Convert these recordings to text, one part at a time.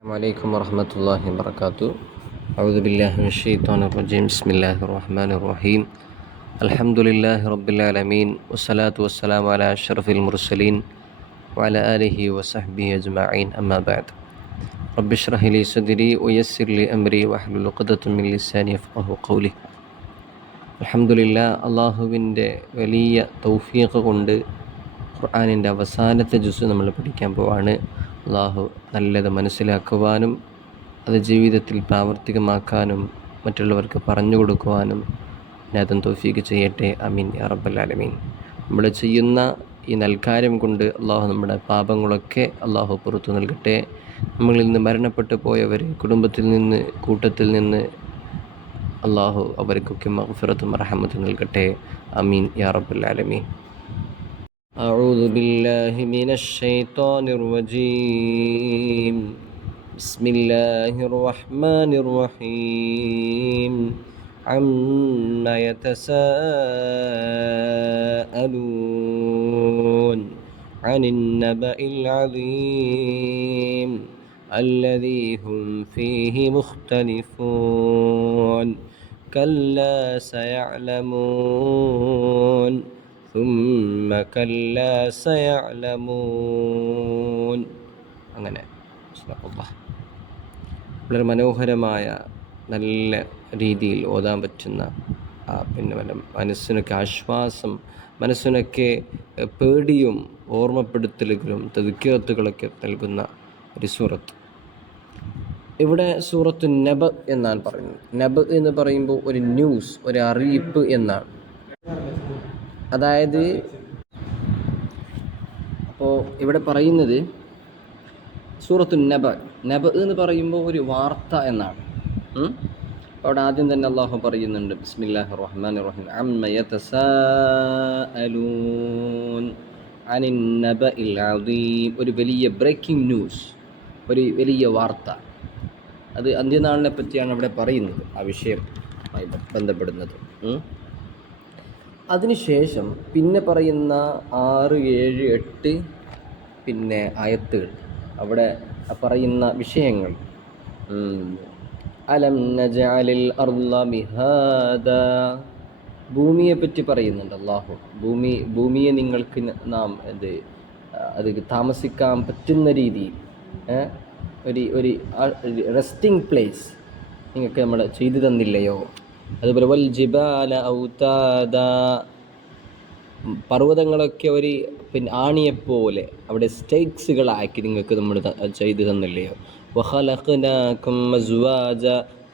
عليكم ورحمة الله وبركاته. أعوذ بالله من الشيطان الرجيم. بسم الله الرحمن الرحيم. الحمد لله رب العالمين والصلاة والسلام على أشرف المرسلين وعلى آله وصحبه أجمعين. أما بعد. رب اشرح لي صدري ويسر لي أمري واحلل عقدة من لساني يفقهوا قولي. അൽഹംദുലില്ലാ, അള്ളാഹുവിൻ്റെ വലിയ തൗഫീഖ് കൊണ്ട് ഖുർആനിൻ്റെ അവസാനത്തെ ജുസ് നമ്മൾ പഠിക്കാൻ പോവാണ്. അള്ളാഹു നല്ലത് മനസ്സിലാക്കുവാനും അത് ജീവിതത്തിൽ പ്രാവർത്തികമാക്കാനും മറ്റുള്ളവർക്ക് പറഞ്ഞു കൊടുക്കുവാനും നാഥൻ തൗഫീഖ് ചെയ്യട്ടെ. ആമീൻ യാ റബ്ബൽ ആലമീൻ. നമ്മൾ ചെയ്യുന്ന ഈ നൽകാര്യം കൊണ്ട് അള്ളാഹു നമ്മുടെ പാപങ്ങളൊക്കെ അള്ളാഹു പുറത്തു നൽകട്ടെ. നമ്മളിൽ നിന്ന് മരണപ്പെട്ടു പോയവർ, കുടുംബത്തിൽ നിന്ന്, കൂട്ടത്തിൽ നിന്ന് അള്ളാഹു അവർക്കൊക്കെ മഗ്ഫിറത്തും റഹ്മത്തും നൽകട്ടെ. ആമീൻ യാ റബ്ബൽ ആലമീൻ. أعوذ بالله من الشيطان الرجيم. بسم الله الرحمن الرحيم. عما يتساءلون عن النبأ العظيم الذي هم فيه مختلفون كلا سيعلمون ثم كلا سيعلمون. അങ്ങനെ വളരെ മനോഹരമായ നല്ല രീതിയിൽ ഓതാൻ പറ്റുന്ന പിന്നെ മനസ്സിനൊക്കെ ആശ്വാസം, മനസ്സിനൊക്കെ പേടിയും ഓർമ്മപ്പെടുത്തലുകളും തദ്കിറത്തുകളൊക്കെ നൽകുന്ന ഒരു സൂറത്ത്. ഇവിടെ സൂറത്തു നബ എന്നാണ് പറയുന്നത്. നബ എന്ന് പറയുമ്പോൾ ഒരു ന്യൂസ്, ഒരു അറിയിപ്പ് എന്നാണ്. അതായത് അപ്പോൾ ഇവിടെ പറയുന്നത് സൂറത്തു നബ. നബ എന്ന് പറയുമ്പോൾ ഒരു വാർത്ത എന്നാണ്. അവിടെ ആദ്യം തന്നെ അള്ളാഹു പറയുന്നുണ്ട്, ബിസ്മില്ലാഹിർ റഹ്മാനിർ റഹീം, അമ്മ യതസാഅലൂൻ അനിൻ നബഇൽ അദീം. ഒരു വലിയ ബ്രേക്കിംഗ് ന്യൂസ്, ഒരു വലിയ വാർത്ത. അത് അന്ത്യനാളിനെ പറ്റിയാണ് അവിടെ പറയുന്നത്, ആ വിഷയമായി ബന്ധപ്പെടുന്നത്. അതിനുശേഷം പിന്നെ പറയുന്ന 6, 7, 8 പിന്നെ ആയത്തുകൾ, അവിടെ പറയുന്ന വിഷയങ്ങൾ. അലം നജഅലിൽ അർള മിഹാദാ, ഭൂമിയെ പറ്റി പറയുന്നുണ്ട് അല്ലാഹു. ഭൂമിയെ നിങ്ങൾക്ക് നാം അത് താമസിക്കാൻ പറ്റുന്ന രീതിയിൽ ഒരു റെസ്റ്റിംഗ് പ്ലേസ് നിങ്ങൾക്ക് നമ്മൾ ചെയ്തു തന്നില്ലയോ? അതുപോലെ വൽ ജിബാല ഔതാദ, പർവ്വതങ്ങളൊക്കെ ഒരു പിന്നെ ആണിയെപ്പോലെ അവിടെ സ്റ്റേക്സുകളാക്കി നിങ്ങൾക്ക് നമ്മൾ ചെയ്തു തന്നില്ലയോ? വഖലഖനാകും അസ്വാജ,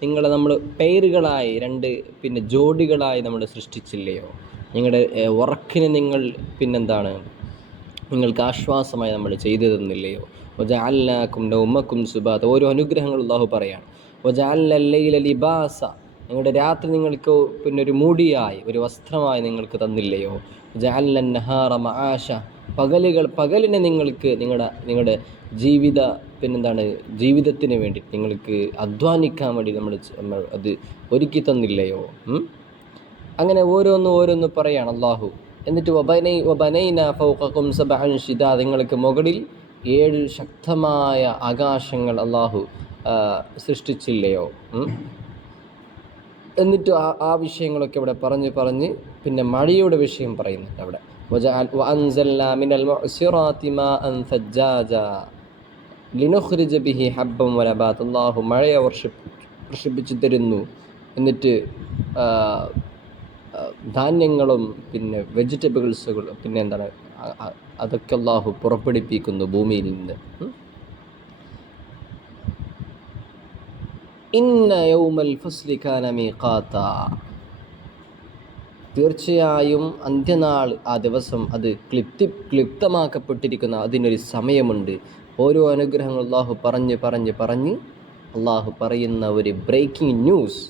നിങ്ങളെ നമ്മൾ പേരുകളായി, 2 പിന്നെ ജോഡികളായി നമ്മൾ സൃഷ്ടിച്ചില്ലയോ? നിങ്ങളുടെ വർക്കിന് നിങ്ങൾ പിന്നെന്താണ്, നിങ്ങൾക്ക് ആശ്വാസമായി നമ്മൾ ചെയ്തു തന്നില്ലയോ? വജഅൽനാകും നൗമകും സുബാത, ഓരോ അനുഗ്രഹങ്ങൾ അല്ലാഹു പറയാണ്. വജഅൽന ലൈല ലിബാസ, നിങ്ങളുടെ രാത്രി നിങ്ങൾക്ക് പിന്നെ ഒരു മൂടിയായി, ഒരു വസ്ത്രമായി നിങ്ങൾക്ക് തന്നില്ലയോ? ജഅൽന നഹാറ മആശ, പകലിനെ നിങ്ങൾക്ക് നിങ്ങളുടെ ജീവിതത്തിന് വേണ്ടി നിങ്ങൾക്ക് അധ്വാനിക്കാൻ വേണ്ടി നമ്മൾ അത് ഒരുക്കി തന്നില്ലയോ? അങ്ങനെ ഓരോന്ന് പറയാണ് അല്ലാഹു. എന്നിട്ട് വബനൈന ഫൗഖകും സബ്അൻ ശിദാ, നിങ്ങൾക്ക് മുകളിൽ 7 ശക്തമായ ആകാശങ്ങൾ അല്ലാഹു സൃഷ്ടിച്ചില്ലയോ? എന്നിട്ട് ആ വിഷയങ്ങളൊക്കെ ഇവിടെ പറഞ്ഞ് പിന്നെ മഴയുടെ വിഷയം പറയുന്നുണ്ട് അവിടെ. വഅൻസൽനാ മിനൽ മുഅ്സിറാത്തി മാഅൻ സജ്ജാജാ ലിനുഖ്രിജ ബിഹി ഹബ്ബൻ വനബാത, അല്ലാഹു മഴയെ വർഷിപ്പിച്ചു തരുന്നു. എന്നിട്ട് ധാന്യങ്ങളും പിന്നെ വെജിറ്റബിൾസുകളും പിന്നെ എന്താണ് അതൊക്കെ അല്ലാഹു പുറപ്പെടുപ്പിക്കുന്നു ഭൂമിയിൽ നിന്ന്. ഇന്ന യൗമൽ ഫസ്ലി കാന മീഖാതാ, തീർച്ചയായും അന്ത്യനാൾ, ആ ദിവസം അത് ക്ലിപ്തമാക്കപ്പെട്ടിരിക്കുന്ന അതിനൊരു സമയമുണ്ട്. ഓരോ അനുഗ്രഹങ്ങൾ അല്ലാഹു പറഞ്ഞ് അല്ലാഹു പറയുന്ന ഒരു ബ്രേക്കിംഗ് ന്യൂസ്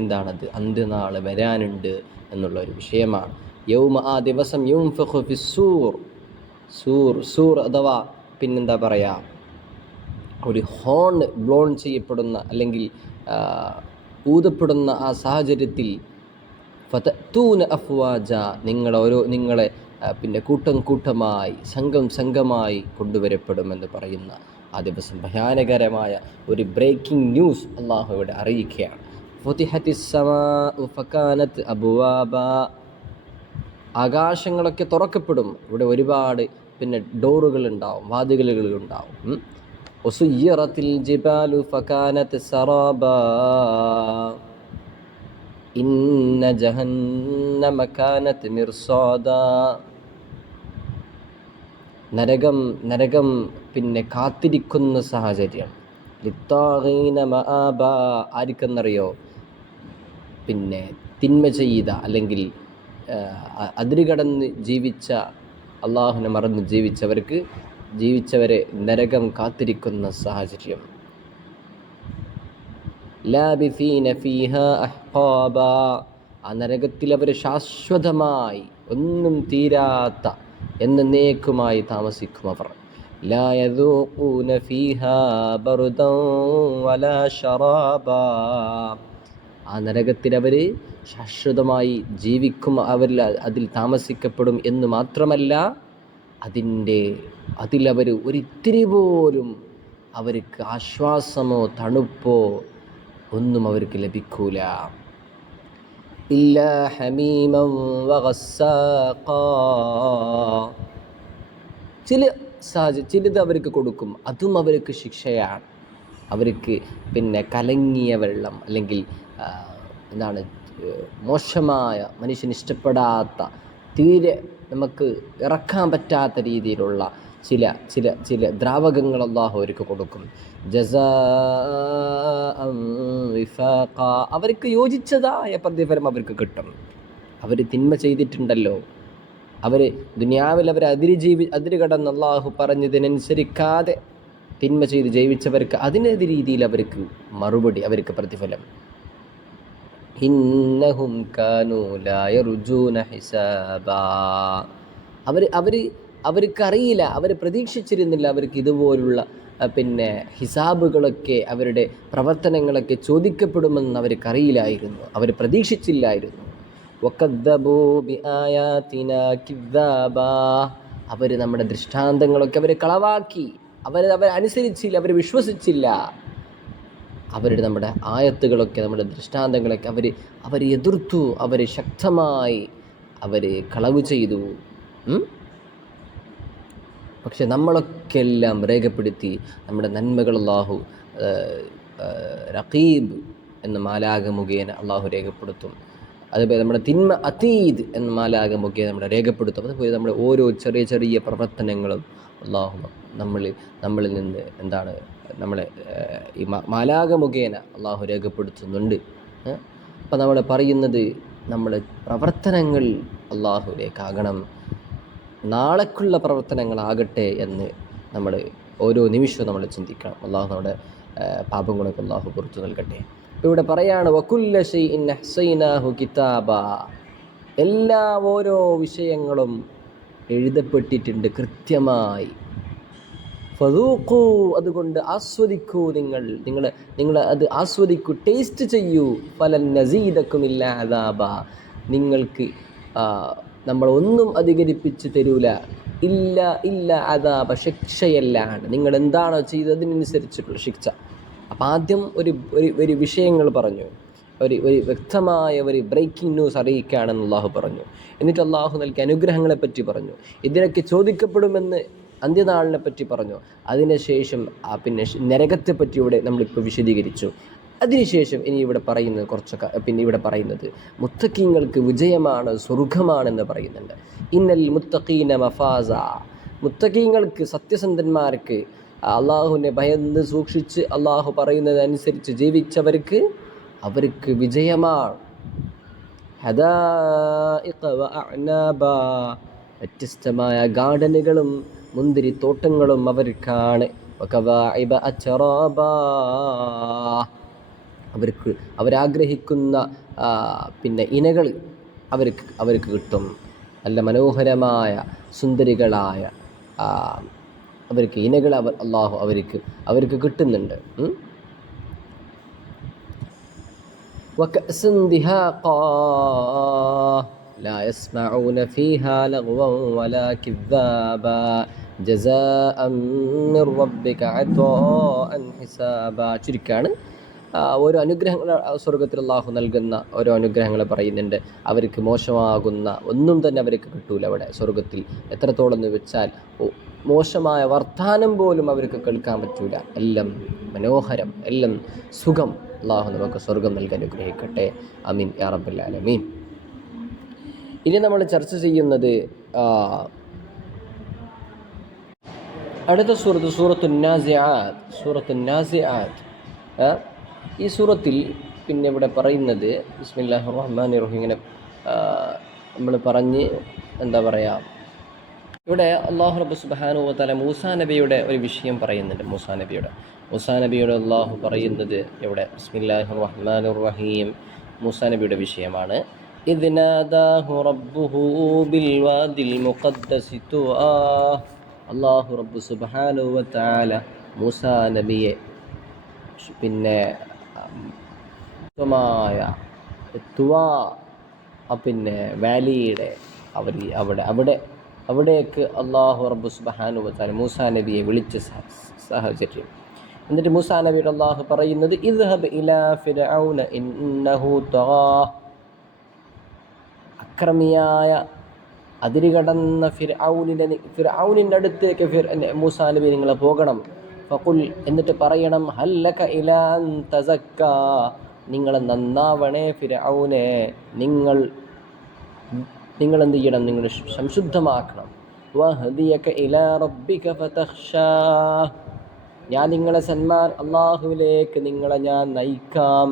എന്താണത്? അന്ത്യനാൾ വരാനുണ്ട് എന്നുള്ള ഒരു വിഷയമാണ്. യൗമ, ആ ദിവസം, യുൻഫഖു ഫിസ്സൂർ, സൂർ അഥവാ പിന്നെന്താ പറയുക, ഒരു ഹോൺ ബ്ലോൺ ചെയ്യപ്പെടുന്ന അല്ലെങ്കിൽ ഊതപ്പെടുന്ന ആ സാഹചര്യത്തിൽ ഫതഅ്തൂന അഫ്വാജ, നിങ്ങളെ പിന്നെ കൂട്ടമായി സംഘമായി കൊണ്ടുവരപ്പെടുമെന്ന് പറയുന്ന ആ ദിവസം ഭയാനകരമായ ഒരു ബ്രേക്കിംഗ് ന്യൂസ് അള്ളാഹു ഇവിടെ അറിയിക്കുകയാണ്. ഫുതിഹത്തിസ് സമാഉ ഫകാനത് അബ്വാബ, ആകാശങ്ങളൊക്കെ തുറക്കപ്പെടും. ഇവിടെ ഒരുപാട് ഡോറുകൾ ഉണ്ടാവും, വാതിലുകൾ ഉണ്ടാവും. വസുയ്യിറത്തിൽ ജിബാലു ഫകാനത് സറാബാ ഇന്ന ജഹന്നമ കാനത് മിർസാദാ. നരകം കാത്തിരിക്കുന്ന സാഹചര്യം. ലിത്താഗീന മആബ, ആർക്കെന്നറിയോ? തിന്മ ചെയ്ത അല്ലെങ്കിൽ അതിരുകടന്ന് ജീവിച്ച, അള്ളാഹുവിനെ മറന്ന് ജീവിച്ചവരെ നരകം കാത്തിരിക്കുന്ന സാഹചര്യം. ലാബിസീന ഫീഹാ അഹ്ഖാബ, ആ നരകത്തിൽ അവർ ശാശ്വതമായി ഒന്നും തീരാത്ത എന്നേക്കുമായി താമസിക്കും അവർ. ലാ യദൂഖൂന ഫീഹാ ബർദൻ വലാ ശറാബാ, ആ നരകത്തിൽ അവർ ശാശ്വതമായി ജീവിക്കും, അതിൽ താമസിക്കപ്പെടും എന്ന് മാത്രമല്ല അതിലവർ ഒരിത്തിരി പോലും അവർക്ക് ആശ്വാസമോ തണുപ്പോ ഒന്നും അവർക്ക് ലഭിക്കൂല. ഇല്ലാ ഹമീമൻ വഗസ്സാഖാ, ചിലത് അവർക്ക് കൊടുക്കും, അതും അവർക്ക് ശിക്ഷയാണ്. അവർക്ക് കലങ്ങിയ വെള്ളം അല്ലെങ്കിൽ മോശമായ, മനുഷ്യന് ഇഷ്ടപ്പെടാത്ത, തീരെ നമുക്ക് ഇറക്കാൻ പറ്റാത്ത രീതിയിലുള്ള ചില ദ്രാവകങ്ങൾ അല്ലാഹു അവർക്ക് കൊടുക്കും. ജസാഅൻ വിഫാഖാ, അവർക്ക് യോജിച്ചതായ പ്രതിഫലം അവർക്ക് കിട്ടും. അവർ തിന്മ ചെയ്തിട്ടുണ്ടല്ലോ, അവർ ദുനിയാവിൽ അതിര് കടന്ന് അല്ലാഹു പറഞ്ഞതിനനുസരിക്കാതെ തിന്മ ചെയ്ത് ജീവിച്ചവർക്ക് അതിനേത് രീതിയിൽ അവർക്ക് മറുപടി, അവർക്ക് പ്രതിഫലം. ഇന്നഹും കാനൂ ലാ യർജൂന ഹിസാബാ, അവർക്കറിയില്ല, അവർ പ്രതീക്ഷിച്ചിരുന്നില്ല അവർക്ക് ഇതുപോലുള്ള ഹിസാബുകളൊക്കെ, അവരുടെ പ്രവർത്തനങ്ങളൊക്കെ ചോദിക്കപ്പെടുമെന്ന് അവർക്കറിയില്ലായിരുന്നു, അവർ പ്രതീക്ഷിച്ചില്ലായിരുന്നു. വകദ്ദബൂ ബിആയാതിനാ കിദ്ദാബാ, അവർ നമ്മുടെ ദൃഷ്ടാന്തങ്ങളൊക്കെ അവർ കളവാക്കി, അവർ അനുസരിച്ചില്ല, അവർ വിശ്വസിച്ചില്ല. അവരുടെ നമ്മുടെ ആയത്തുകളൊക്കെ, നമ്മുടെ ദൃഷ്ടാന്തങ്ങളൊക്കെ അവർ എതിർത്തു, അവർ ശക്തമായി കളവ് ചെയ്തു. പക്ഷെ നമ്മളൊക്കെ എല്ലാം രേഖപ്പെടുത്തി നമ്മുടെ നന്മകൾ അല്ലാഹു റഖീബ് എന്ന മാലാഖ മുഖേന അല്ലാഹു രേഖപ്പെടുത്തും. അതുപോലെ നമ്മുടെ തിന്മ അതീദ് എന്ന മാലാഖ മുഖേന നമ്മുടെ രേഖപ്പെടുത്തും. അതുപോലെ നമ്മുടെ ഓരോ ചെറിയ ചെറിയ പ്രവർത്തനങ്ങളും അല്ലാഹു നമ്മളിൽ നിന്ന് നമ്മളെ ഈ മാലാഖ മുഖേന അല്ലാഹു രേഖപ്പെടുത്തുന്നുണ്ട്. അപ്പം നമ്മൾ പറയുന്നത്, നമ്മുടെ പ്രവർത്തനങ്ങൾ അല്ലാഹുവിലേക്കാകണം, നാളേക്കുള്ള പ്രവർത്തനങ്ങളാകട്ടെ എന്ന് നമ്മൾ ഓരോ നിമിഷവും നമ്മൾ ചിന്തിക്കണം. അല്ലാഹു നമ്മുടെ പാപങ്ങളൊക്കെ അല്ലാഹു പുറത്തു നൽകട്ടെ. ഇപ്പോൾ ഇവിടെ പറയാണ്, വകുല്ല ശൈഇൻ അഹ്സൈനാഹു കിതാബാ, ഓരോ വിഷയങ്ങളും എഴുതപ്പെട്ടിട്ടുണ്ട് കൃത്യമായി. ഫദൂഖൂ, അതുകൊണ്ട് ആസ്വദിക്കൂ, നിങ്ങൾ അത് ആസ്വദിക്കൂ, ടേസ്റ്റ് ചെയ്യൂ. ഫലൻ നസീദക്കും ഇല്ലാ അദാബ, നിങ്ങൾക്ക് നമ്മൾ ഒന്നും അധികരിപ്പിച്ച് തരൂല. ഇല്ല അദാബ, ശിക്ഷയല്ലാണ്, നിങ്ങൾ എന്താണോ ചെയ്തതിനനുസരിച്ചിട്ടുള്ള ശിക്ഷ. അപ്പം ആദ്യം ഒരു വിഷയങ്ങൾ പറഞ്ഞു, ഒരു വ്യക്തമായ ഒരു ബ്രേക്കിംഗ് ന്യൂസ് അറിയിക്കുകയാണെന്ന് അല്ലാഹു പറഞ്ഞു. എന്നിട്ട് അല്ലാഹു നൽകിയ അനുഗ്രഹങ്ങളെപ്പറ്റി പറഞ്ഞു, ഇതിനൊക്കെ ചോദിക്കപ്പെടുമെന്ന് അന്ത്യനാളിനെ പറ്റി പറഞ്ഞു. അതിനുശേഷം നരകത്തെപ്പറ്റി ഇവിടെ നമ്മളിപ്പോൾ വിശദീകരിച്ചു. അതിനുശേഷം ഇവിടെ പറയുന്നത് മുത്തഖീങ്ങൾക്ക് വിജയമാണ്, സ്വർഗമാണെന്ന് പറയുന്നുണ്ട്. ഇന്നൽ മുത്തഖീന മഫാസ, മുത്തഖീങ്ങൾക്ക്, സത്യസന്ധന്മാർക്ക്, അള്ളാഹുവിനെ ഭയന്ന് സൂക്ഷിച്ച് അള്ളാഹു പറയുന്നതനുസരിച്ച് ജീവിച്ചവർക്ക് അവർക്ക് വിജയമാണ്. ഹദായിഖ വ അഅ്നാബ, വ്യത്യസ്തമായ ഗാർഡനുകളും മുന്തിരിത്തോട്ടങ്ങളും അവർക്കാണ്. വകവാഇബ അച്റാബ, അവരാഗ്രഹിക്കുന്ന ഇനകൾ അവർക്ക് കിട്ടും. നല്ല മനോഹരമായ സുന്ദരികളായ അവർക്ക് ഇനകൾ അല്ലാഹു അവർക്ക് കിട്ടുന്നുണ്ട്. وكأسٍ دهاقا لا يسمعون فيها لغوا ولا كذابا, ജസാഅൻ മിർ റബ്ബിക അതാഅൻ ഹിസാബ. ചുരുക്കാണ് ഓരോ അനുഗ്രഹങ്ങൾ സ്വർഗത്തിൽ അള്ളാഹു നൽകുന്ന ഓരോ അനുഗ്രഹങ്ങൾ പറയുന്നുണ്ട്. അവർക്ക് മോശമാകുന്ന ഒന്നും തന്നെ അവർക്ക് കിട്ടൂല അവിടെ സ്വർഗത്തിൽ. എത്രത്തോളം എന്ന് വെച്ചാൽ മോശമായ വർത്താനം പോലും അവർക്ക് കേൾക്കാൻ പറ്റൂല. എല്ലാം മനോഹരം, എല്ലാം സുഖം. അള്ളാഹു നമുക്ക് സ്വർഗം നൽകാൻ അനുഗ്രഹിക്കട്ടെ. ആമീൻ യാ റബ്ബൽ ആലമീൻ. ഇനി നമ്മൾ ചർച്ച ചെയ്യുന്നത് അടുത്ത സൂറത്തുൻ നാസിആത്ത്. ഈ സൂറത്തിൽ പിന്നെ ഇവിടെ പറയുന്നത് ബിസ്മില്ലാഹിർ റഹ്മാനിർ റഹീം ഇങ്ങനെ നമ്മൾ പറഞ്ഞ് എന്താ പറയുക, ഇവിടെ അള്ളാഹു റബ്ബ് സുബ്ഹാനഹു വ തആല മൂസാ നബിയുടെ ഒരു വിഷയം പറയുന്നുണ്ട്. മൂസാ നബിയുടെ അള്ളാഹു പറയുന്നത് ഇവിടെ ബിസ്മില്ലാഹിർ റഹ്മാനിർ റഹീം മൂസാ നബിയുടെ വിഷയമാണ്. ഇദ് നാദാഹു റബ്ബുഹു ബിൽ വാദിൽ മുഖദ്ദസി തുആ. അള്ളാഹു റബ്ബ് സുബ്ഹാനഹു വ തആല മൂസാ നബിയെ പിന്നെ തുവാ പിന്നെ വാലിയുടെ അവിടേക്ക് അള്ളാഹു റബ്ബ് സുബ്ഹാനഹു വ തആല മൂസാ നബിയെ വിളിച്ച സാഹചര്യം. എന്നിട്ട് മൂസാ നബിയുടെ അള്ളാഹു പറയുന്നത് ഇദ്ഹബ് ഇലാ ഫിർഔന ഇന്നഹു തഗാ. അക്രമിയായ അതിരുകടന്ന ഫിർഔനിൻ്റെ അടുത്തേക്ക് മൂസാ നബി നിങ്ങൾ പോകണം. ഫഖുൽ എന്നിട്ട് പറയണം ഹല്ലക ഇലാ അൻ തസക്ക. നിങ്ങൾ നന്നാവണേ ഫിർഔനെ, നിങ്ങൾ എന്ത് ചെയ്യണം, നിങ്ങൾ സംശുദ്ധമാക്കണം. വഹദിയക ഇലാ റബ്ബിക ഫതഖ്ഷാ. ഞാൻ നിങ്ങളെ അള്ളാഹുവിലേക്ക് നിങ്ങളെ ഞാൻ നയിക്കാം,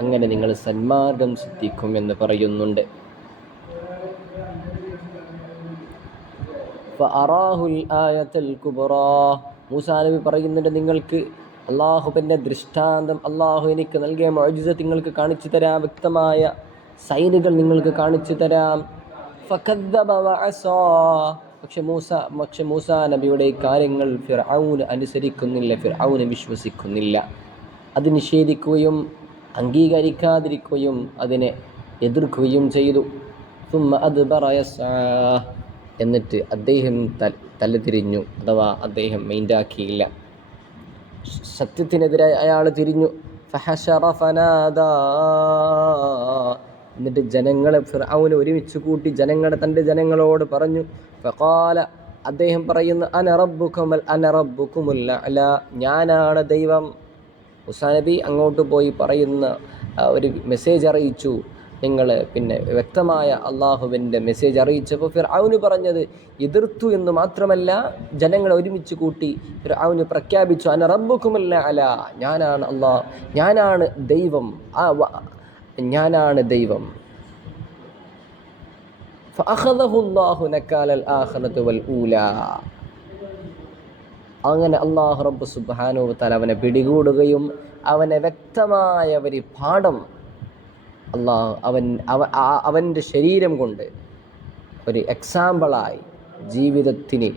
അങ്ങനെ നിങ്ങൾ സന്മാർഗം സിദ്ധിക്കും എന്ന് പറയുന്നുണ്ട്. ഫഅറാഹുൽ ആയത്തുൽ കുബ്റാ. മൂസാ നബി പറയുന്നുണ്ട് നിങ്ങൾക്ക് അള്ളാഹുവിൻ്റെ ദൃഷ്ടാന്തം, അള്ളാഹു എനിക്ക് നൽകിയ മുഅ്ജിസത്ത് നിങ്ങൾക്ക് കാണിച്ചു തരാം, വ്യക്തമായ സൈനുകൾ നിങ്ങൾക്ക് കാണിച്ചു തരാം. ഫകദ്ദബ വഅസാ. പക്ഷെ മൂസാ നബിയുടെ കാര്യങ്ങൾ ഫിർഔൻ അനുസരിക്കുന്നില്ല, ഫിർഔൻ വിശ്വസിക്കുന്നില്ല. അത് നിഷേധിക്കുകയും അംഗീകരിക്കാതിരിക്കുകയും അതിനെ എതിർക്കുകയും ചെയ്തു. സുമ്മ അദ്ബറ യസ്ആ. എന്നിട്ട് അദ്ദേഹം തലതിരിഞ്ഞു, അഥവാ അദ്ദേഹം മൈൻഡാക്കിയില്ല, സത്യത്തിനെതിരെ അയാൾ തിരിഞ്ഞു. ഫഹശറ ഫനാദാ. എന്നിട്ട് ജനങ്ങളെ ഫിർഔൻ ഒരുമിച്ച് കൂട്ടി തൻ്റെ ജനങ്ങളോട് പറഞ്ഞു. ഫഖാല. അദ്ദേഹം പറയുന്നു അന റബ്ബുക്കുമുൽ അഅ്ലാ. ഞാനാണ് ദൈവം. മൂസാ നബി അങ്ങോട്ട് പോയി പറയുന്ന ഒരു മെസ്സേജ് അറിയിച്ചു. നിങ്ങൾ പിന്നെ വ്യക്തമായ അള്ളാഹുവിൻ്റെ മെസ്സേജ് അറിയിച്ചപ്പോൾ ഫിർഔന് പറഞ്ഞത് എതിർത്തു എന്ന് മാത്രമല്ല, ജനങ്ങളെ ഒരുമിച്ച് കൂട്ടി ഫിർഔന് പ്രഖ്യാപിച്ചു അന റബ്ബുക്കുമുൽ അഅ്ലാ. ഞാനാണ് അള്ളാഹ്, ഞാനാണ് ദൈവം, ഞാനാണ് ദൈവം. ഫഅഖദഹു അല്ലാഹു നകാലൽ ആഖിറതി വൽ ഊലാ. അങ്ങനെ അല്ലാഹു റബ്ബ് സുബ്ഹാനഹു വ തആല അവനെ പിടികൂടുകയും അവനെ വ്യക്തമായ ഒരു പാഠം അവൻ്റെ ശരീരം കൊണ്ട് ഒരു എക്സാമ്പിളായി ജീവിതത്തിന്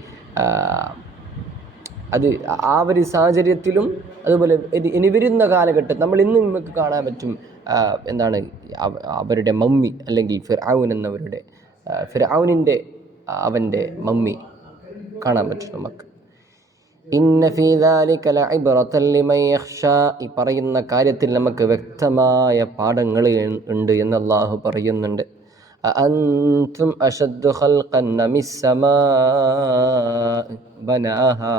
അത് ആ ഒരു സാഹചര്യത്തിലും അതുപോലെ ഇനി വരുന്ന കാലഘട്ടം നമ്മൾ ഇന്നും നമുക്ക് കാണാൻ പറ്റും. എന്താണ് അവരുടെ മമ്മി, അല്ലെങ്കിൽ ഫിർഔനിൻ്റെ അവൻ്റെ മമ്മി കാണാൻ പറ്റും നമുക്ക്. ഇന്ന ഫീ ദാലിക ലഇബ്റതൻ ലിമൻ യഖ്ഷാ. ഈ പറയുന്ന കാര്യത്തിൽ നമുക്ക് വ്യക്തമായ പാഠങ്ങൾ ഉണ്ട് എന്ന് അല്ലാഹു പറയുന്നുണ്ട്. അഅൻതും അശദ്ദു ഖൽഖൻ മിസ് സമാഇ ബനാഹാ.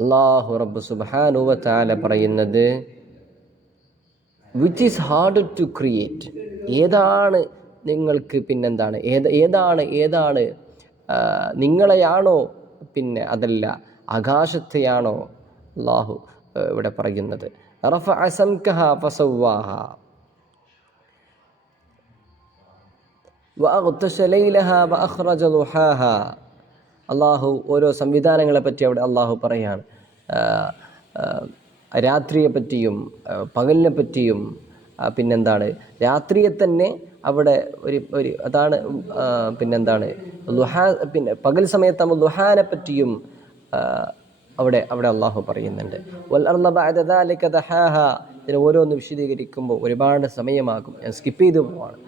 അല്ലാഹു റബ്ബ് സുബ്ഹാനഹു വ തആല പറയുന്നത് which is hard to create. ഏതാണ് നിങ്ങൾക്ക് പിന്നെന്താണ് ഏതാണ് നിങ്ങളെയാണോ പിന്നെ അതല്ല ആകാശത്തെയാണോ അല്ലാഹു ഇവിടെ പറയുന്നത്. റഫഅ സംകഹ ഫസവ്വാഹ വഅഗ്തശ ലൈലഹ വഅഖ്റജ ദുഹാഹ. അല്ലാഹു ഓരോ സംവിധാനങ്ങളെ പറ്റി അവിടെ അല്ലാഹു പറയാണ്. രാത്രിയെ പറ്റിയും പകലിനെ പറ്റിയും പിന്നെന്താണ് രാത്രിയെ തന്നെ അവിടെ ഒരു അതാണ് പിന്നെന്താണ് ദുഹാ. പിന്നെ പകൽ സമയത്താകുമ്പോൾ ദുഹാനെ പറ്റിയും അവിടെ അള്ളാഹു പറയുന്നുണ്ട്. വൽ അർള ബഅദ ദാലിക ദഹാഹ. ഇതിനെ ഓരോന്ന് വിശദീകരിക്കുമ്പോൾ ഒരുപാട് സമയമാകും, ഞാൻ സ്കിപ്പ് ചെയ്തു പോവാണ്.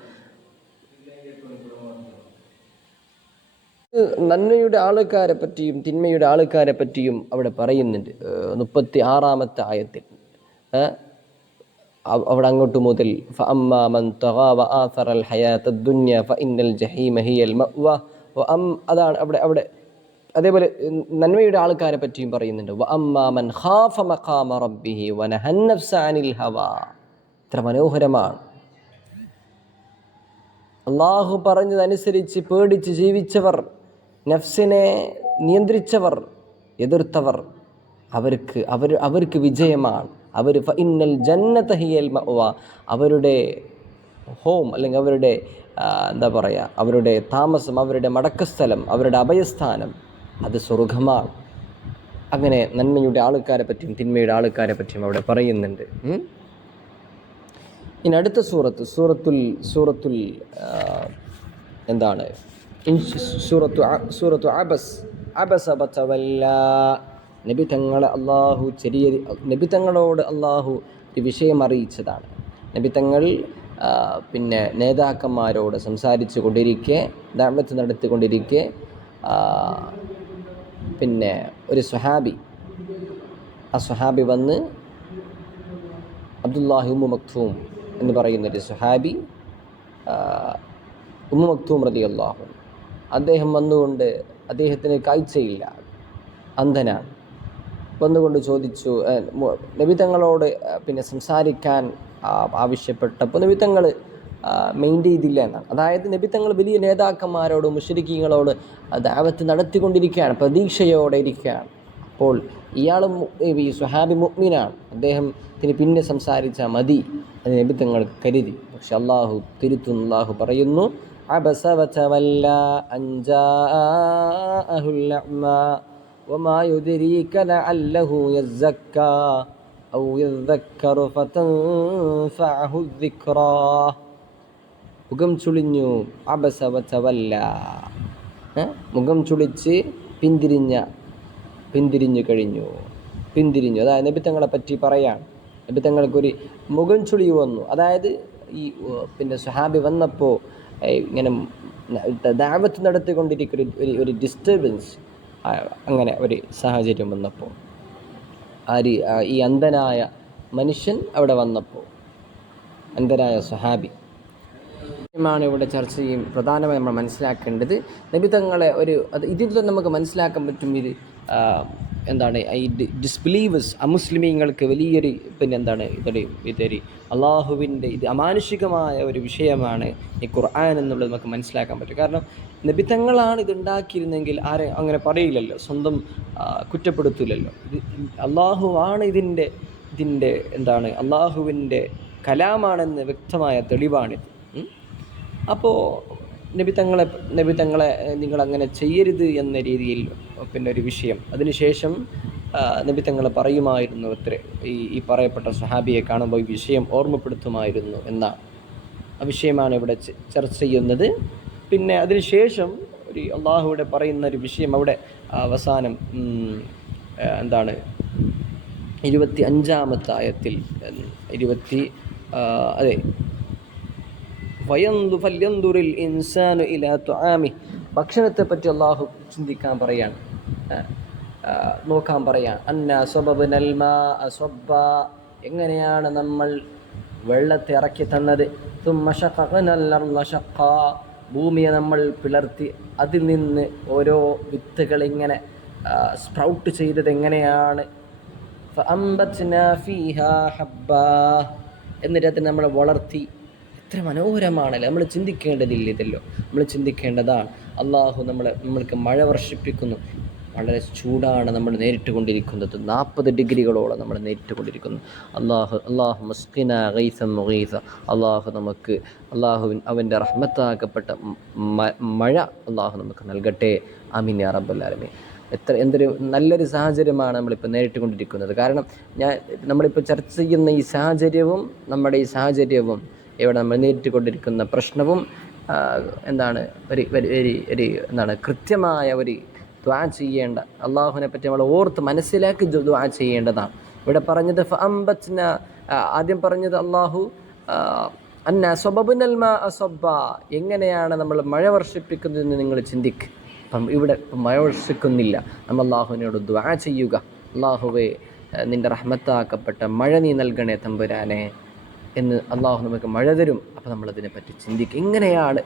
നന്മയുടെ ആൾക്കാരെ പറ്റിയും തിന്മയുടെ ആൾക്കാരെ പറ്റിയും അവിടെ പറയുന്നുണ്ട്. 36-ാമത്തെ ആയത്തിൽ അവിടെ അങ്ങോട്ട് മുതൽ ഫഅമ്മാ മൻ തഗാ വആഥറൽ ഹയാത്തദ് ദുനിയ ഫഇന്നൽ ജഹീമ ഹിയൽ മഅ്വ അതാണ് അവിടെ. അതേപോലെ നന്മയുടെ ആൾക്കാരെ പറ്റിയും പറയുന്നുണ്ട്. വഅമ്മാ മൻ ഖാഫ മഖാമ റബ്ബിഹി വനഹൻ നഫ്സ അനിൽ ഹവാ. ഇത്ര മനോഹരമാണ്. അള്ളാഹു പറഞ്ഞതനുസരിച്ച് പേടിച്ച് ജീവിച്ചവർ, നഫ്സിനെ നിയന്ത്രിച്ചവർ, എതിർത്തവർ, അവർക്ക് വിജയമാണ്. അവർ ഫഇന്നൽ ജന്നത ഹിയൽ മഅ്വ, അവരുടെ ഹോം അല്ലെങ്കിൽ അവരുടെ അവരുടെ താമസം, അവരുടെ മടക്കസ്ഥലം, അവരുടെ അഭയസ്ഥാനം അത് സ്വർഗമാണ്. അങ്ങനെ നന്മയുടെ ആൾക്കാരെ പറ്റിയും തിന്മയുടെ ആൾക്കാരെ പറ്റിയും അവിടെ പറയുന്നുണ്ട്. ഇനി അടുത്ത സൂറത്തുൽ സൂറത്തു അബസ വതവല്ല. നബി തങ്ങളോട് അള്ളാഹു ഈ വിഷയം അറിയിച്ചതാണ്. നബി തങ്ങൾ പിന്നെ നേതാക്കന്മാരോട് സംസാരിച്ചു കൊണ്ടിരിക്കെ, ദഅവത്ത് നടത്തിക്കൊണ്ടിരിക്കെ, പിന്നെ ഒരു സ്വഹാബി വന്ന്, അബ്ദുല്ലാഹി ഉമ്മു മക്തൂം എന്ന് പറയുന്നൊരു സ്വഹാബി, ഉമ്മു മക്തൂം റളിയല്ലാഹു അൻഹു, അദ്ദേഹം വന്നുകൊണ്ട്, അദ്ദേഹത്തിന് കാഴ്ചയില്ല, അന്ധനാണ്, വന്നുകൊണ്ട് ചോദിച്ചു, നബി തങ്ങളോട് പിന്നെ സംസാരിക്കാൻ ആവശ്യപ്പെട്ടപ്പോൾ നബി തങ്ങൾ മെയിൻറ്റെയിൻ ചെയ്തില്ല എന്നാണ്. അതായത് നബി തങ്ങൾ വലിയ നേതാക്കന്മാരോട്, മുശ്രിക്കീങ്ങളോട് ദഅവത്ത് നടത്തിക്കൊണ്ടിരിക്കുകയാണ്, പ്രതീക്ഷയോടെ ഇരിക്കുകയാണ്. അപ്പോൾ ഇയാളും ഈ സ്വഹാബി മുഅ്മിനാണ്, അദ്ദേഹത്തിന് പിന്നെ സംസാരിച്ചാൽ മതി അത് നബി തങ്ങൾ കരുതി. പക്ഷെ അള്ളാഹു തിരുത്തുന്നു. അള്ളാഹു പറയുന്നു, അബസ വതവല്ല അൻ ജാഅഹുൽ അഅ്മാ വമാ യുദ്രീക ലഅല്ലഹു യസ്സക്കാ ഔ യദ്ദക്കറു ഫതൻഫഅഹു الذിക്റാ. മുഖം ചുളിഞ്ഞു, അബസ വതവല്ല, മുഖം ചുളിച്ച് പിന്തിരിഞ്ഞു കഴിഞ്ഞു. അതായത് നബി തങ്ങളെ പറ്റി പറയാൻ, നബി തങ്ങൾക്കൊരു മുഖം ചുളി വന്നു. അതായത് ഈ പിന്നെ സ്വഹാബി വന്നപ്പോൾ ഇങ്ങനെ ദഅവത്ത് നടത്തിക്കൊണ്ടിരിക്കുന്ന ഒരു ഡിസ്റ്റർബൻസ്, അങ്ങനെ ഒരു സാഹചര്യം വന്നപ്പോൾ ഈ അന്ധനായ മനുഷ്യൻ അവിടെ വന്നപ്പോൾ, അന്ധനായ സ്വഹാബി ാണ് ഇവിടെ ചർച്ച ചെയ്യും. പ്രധാനമായി നമ്മൾ മനസ്സിലാക്കേണ്ടത് നബി തങ്ങളെ ഇതിൽ നമുക്ക് മനസ്സിലാക്കാൻ പറ്റും. ഇത് ഈ ഡിസ്ബിലീവേഴ്സ്, അമുസ്ലിമീങ്ങൾക്ക് വലിയൊരു ഇതൊരു അള്ളാഹുവിൻ്റെ അമാനുഷികമായ ഒരു വിഷയമാണ് ഈ ഖുർആൻ എന്നുള്ളത് നമുക്ക് മനസ്സിലാക്കാൻ പറ്റും. കാരണം നബി തങ്ങളാണ് ഇതുണ്ടാക്കിയിരുന്നെങ്കിൽ ആരെ അങ്ങനെ പറയില്ലല്ലോ, സ്വന്തം കുറ്റപ്പെടുത്തില്ലല്ലോ. ഇത് അള്ളാഹുവാണ് ഇതിൻ്റെ അള്ളാഹുവിൻ്റെ കലാമാണെന്ന് വ്യക്തമായ തെളിവാണിത്. അപ്പോൾ നബി തങ്ങളെ നിങ്ങളങ്ങനെ ചെയ്യരുത് എന്ന രീതിയിൽ പിന്നെ ഒരു വിഷയം. അതിനുശേഷം നബി തങ്ങളെ പറയുമായിരുന്നു, ഈ പറയപ്പെട്ട സ്വഹാബിയെ കാണുമ്പോൾ ഈ വിഷയം ഓർമ്മപ്പെടുത്തുമായിരുന്നു എന്ന വിഷയമാണ് ഇവിടെ ചർച്ച ചെയ്യുന്നത്. പിന്നെ അതിനുശേഷം ഒരു അള്ളാഹുവിടെ പറയുന്ന ഒരു വിഷയം അവിടെ അവസാനം 25-ാമത്തെ ആയത്തിൽ ഫല്യൻദുറിൽ ഇൻസാനു ഇലാ തുആമി, ഭക്ഷണത്തെപ്പറ്റി അള്ളാഹു ചിന്തിക്കാൻ പറയാണ്, നോക്കാൻ പറയാൻ. അന്നാ സബബ്നൽ മാഅ സബ്ബാ, എങ്ങനെയാണ് നമ്മൾ വെള്ളത്തെ ഇറക്കി തന്നത്. തുമ്മ ശഖഖ്നൽ അർള ശഖ്ഖാ, ഭൂമിയെ നമ്മൾ പിളർത്തി അതിൽ നിന്ന് ഓരോ വിത്തുകൾ ഇങ്ങനെ സ്പ്രൗട്ട് ചെയ്തത് എങ്ങനെയാണ്. ഫഅംബത്നാ ഫീഹാ ഹബ്ബാ, എന്നിട്ട് അതിനെ നമ്മൾ വളർത്തി. എത്ര മനോഹരമാണല്ലോ. നമ്മൾ ചിന്തിക്കേണ്ടതില്ല ഇതല്ലോ, നമ്മൾ ചിന്തിക്കേണ്ടതാണ്. അള്ളാഹു നമ്മൾക്ക് മഴ വർഷിപ്പിക്കുന്നു. വളരെ ചൂടാണ് നമ്മൾ നേരിട്ട് കൊണ്ടിരിക്കുന്നത്, 40 ഡിഗ്രികളോളം നമ്മൾ നേരിട്ട് കൊണ്ടിരിക്കുന്നു. അള്ളാഹു മുസ്കിന ഗൈസൻ മുഗീസ, അള്ളാഹു നമുക്ക് അവൻ്റെ റഹ്മത്താക്കപ്പെട്ട മഴ അള്ളാഹു നമുക്ക് നൽകട്ടെ. ആമീൻ യാ റബ്ബൽ ആലമീൻ. എന്തൊരു നല്ലൊരു സാഹചര്യമാണ് നമ്മളിപ്പോൾ നേരിട്ട് കൊണ്ടിരിക്കുന്നത്. കാരണം നമ്മളിപ്പോൾ ചർച്ച ചെയ്യുന്ന ഈ സാഹചര്യവും നമ്മുടെ ഈ സാഹചര്യവും ഇവിടെ നമ്മൾ നേരിട്ട് കൊണ്ടിരിക്കുന്ന പ്രശ്നവും കൃത്യമായ ഒരു ദുആ ചെയ്യേണ്ട, അള്ളാഹുവിനെ പറ്റി നമ്മൾ ഓർത്ത് മനസ്സിലാക്കി ദുആ ചെയ്യേണ്ടതാണ്. ഇവിടെ പറഞ്ഞത് ആദ്യം പറഞ്ഞത് അള്ളാഹു അന്ന സബബ്നൽ മാഅ സബ്ബാ, എങ്ങനെയാണ് നമ്മൾ മഴ വർഷിപ്പിക്കുന്നതെന്ന് നിങ്ങൾ ചിന്തിക്ക്. അപ്പം ഇവിടെ മഴ വർഷിക്കുന്നില്ല, നമ്മൾ അള്ളാഹുവിനോട് ദുആ ചെയ്യുക, അള്ളാഹുവേ നിൻ്റെ റഹ്മത്താക്കപ്പെട്ട മഴ നീ നൽകണേ തമ്പുരാനെ എന്ന് അള്ളാഹു നമുക്ക് മഴ തരും. അപ്പോൾ നമ്മളതിനെപ്പറ്റി ചിന്തിക്കുക. എങ്ങനെയാണ്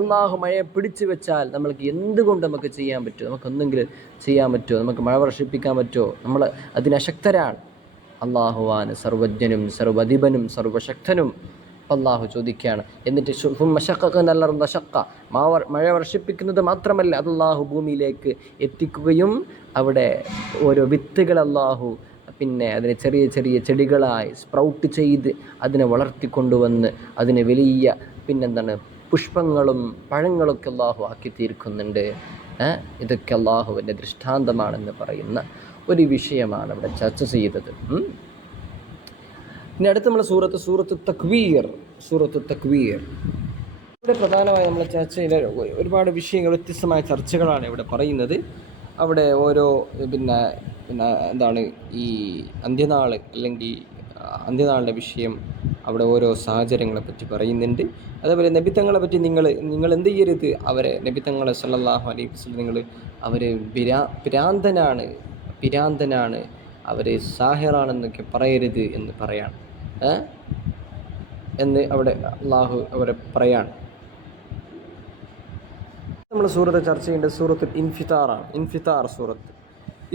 അള്ളാഹു മഴയെ പിടിച്ചു വെച്ചാൽ നമ്മൾക്ക് എന്തുകൊണ്ട് നമുക്ക് ചെയ്യാൻ പറ്റുമോ? നമുക്കൊന്നെങ്കിലും ചെയ്യാൻ പറ്റുമോ? നമുക്ക് മഴ വർഷിപ്പിക്കാൻ പറ്റുമോ? നമ്മൾ അതിനശക്തരാണ്. അള്ളാഹുവാണ് സർവജ്ഞനും സർവധിപനും സർവശക്തനും. അള്ളാഹു ചോദിക്കുകയാണ്, എന്നിട്ട് മഴ വർഷിപ്പിക്കുന്നത് മാത്രമല്ല, അത് അള്ളാഹു ഭൂമിയിലേക്ക് എത്തിക്കുകയും അവിടെ ഓരോ വിത്തുകൾ അള്ളാഹു പിന്നെ അതിനെ ചെറിയ ചെറിയ ചെടികളായി സ്പ്രൗട്ട് ചെയ്ത് അതിനെ വളർത്തിക്കൊണ്ടുവന്ന് അതിനെ വലിയ പിന്നെന്താണ് പുഷ്പങ്ങളും പഴങ്ങളൊക്കെ അള്ളാഹു ആക്കി തീർക്കുന്നുണ്ട്. ഇതൊക്കെ അള്ളാഹുവിൻ്റെ ദൃഷ്ടാന്തമാണെന്ന് പറയുന്ന ഒരു വിഷയമാണ് ഇവിടെ ചർച്ച ചെയ്തത്. ഇനി അടുത്ത് നമ്മൾ സൂറത്ത് തക്വീർ. ഇവിടെ പ്രധാനമായി നമ്മൾ ചർച്ച ചെയ്ത ഒരുപാട് വിഷയങ്ങൾ, വ്യത്യസ്തമായ ചർച്ചകളാണ് ഇവിടെ പറയുന്നത്. അവിടെ ഓരോ പിന്നെ എന്താണ് ഈ അന്ത്യനാൾ അല്ലെങ്കിൽ അന്ത്യനാളിൻ്റെ വിഷയം, അവിടെ ഓരോ സാഹചര്യങ്ങളെ പറ്റി പറയുന്നുണ്ട്. അതേപോലെ നബിത്തങ്ങളെ പറ്റി നിങ്ങൾ എന്ത് ചെയ്യരുത്, അവരെ നബിത്തങ്ങളെ സല്ലല്ലാഹു അലൈഹി വസല്ലം നിങ്ങൾ അവർ പിരാന്തനാണ്, അവർ സാഹിറാണെന്നൊക്കെ പറയരുത് എന്ന് പറയാണ് എന്ന് അവിടെ അള്ളാഹു അവരെ പറയാണ്. നമ്മൾ സൂറത്ത് ചർച്ച ചെയ്യേണ്ടത് സൂറത്തുൽ ഇൻഫിത്താറാണ്. ഇൻഫിത്താർ സൂറത്ത്.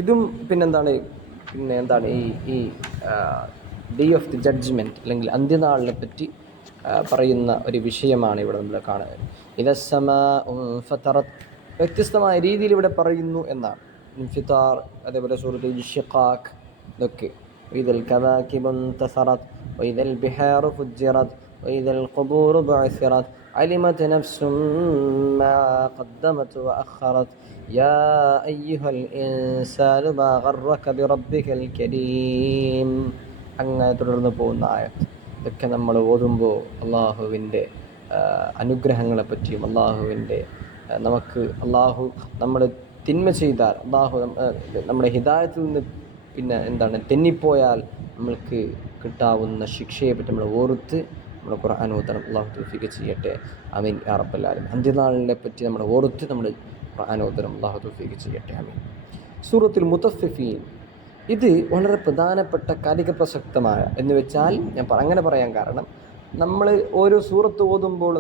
ഇതും എന്താണ് ഈ ഡേ ഓഫ് ദി ജഡ്ജ്മെൻറ്റ് അല്ലെങ്കിൽ അന്ത്യനാളിനെ പറ്റി പറയുന്ന ഒരു വിഷയമാണ് ഇവിടെ നമ്മൾ കാണുന്നത്. വ്യത്യസ്തമായ രീതിയിൽ ഇവിടെ പറയുന്നു എന്നാണ്. ഇൻഫിത്താർ, അതേപോലെ സൂറത്തുൽ ഇൻഷിഖാഖ്, ഇതൊക്കെ വഇദൽ കവാകിബു ഇൻതസറത് വഇദൽ ബിഹാറു ഫുജ്ജിറത് വഇദൽ ഖുബൂറു ബുഇസിറത് علمت نفس ما قدمت وأخرت يا أيها الإنسان ما غرك بربك الكريم. അങ്ങനെ തുടർന്ന് പോകുന്ന ആയത്ത്. ഇതൊക്കെ നമ്മൾ ഓതുമ്പോൾ അള്ളാഹുവിൻ്റെ അനുഗ്രഹങ്ങളെപ്പറ്റിയും അള്ളാഹുവിൻ്റെ അള്ളാഹു നമ്മൾ തിന്മ ചെയ്താൽ, അള്ളാഹു നമ്മുടെ ഹിദായത്തിൽ നിന്ന് തെന്നിപ്പോയാൽ നമ്മൾക്ക് കിട്ടാവുന്ന ശിക്ഷയെപ്പറ്റി നമ്മൾ ഓർത്ത് നമ്മുടെ ഖുർആൻ ഓതണം. അള്ളാഹു തൗഫീഖ് ചെയ്യട്ടെ. ആമീൻ യാ റബ്ബൽ ആലമീൻ. അന്ത്യനാളിനെ പറ്റി നമ്മൾ ഓർത്ത് നമ്മൾ ഖുർആൻ ഓതണം. അള്ളാഹു തൗഫീഖ് ചെയ്യട്ടെ. ആമീൻ. സൂറത്തുൽ മുത്തഫിഫീൻ, ഇത് വളരെ പ്രധാനപ്പെട്ട കാലിക പ്രസക്തമായ എന്ന് വെച്ചാൽ ഞാൻ അങ്ങനെ പറയാൻ കാരണം, നമ്മൾ ഓരോ സൂറത്ത് ഓതുമ്പോൾ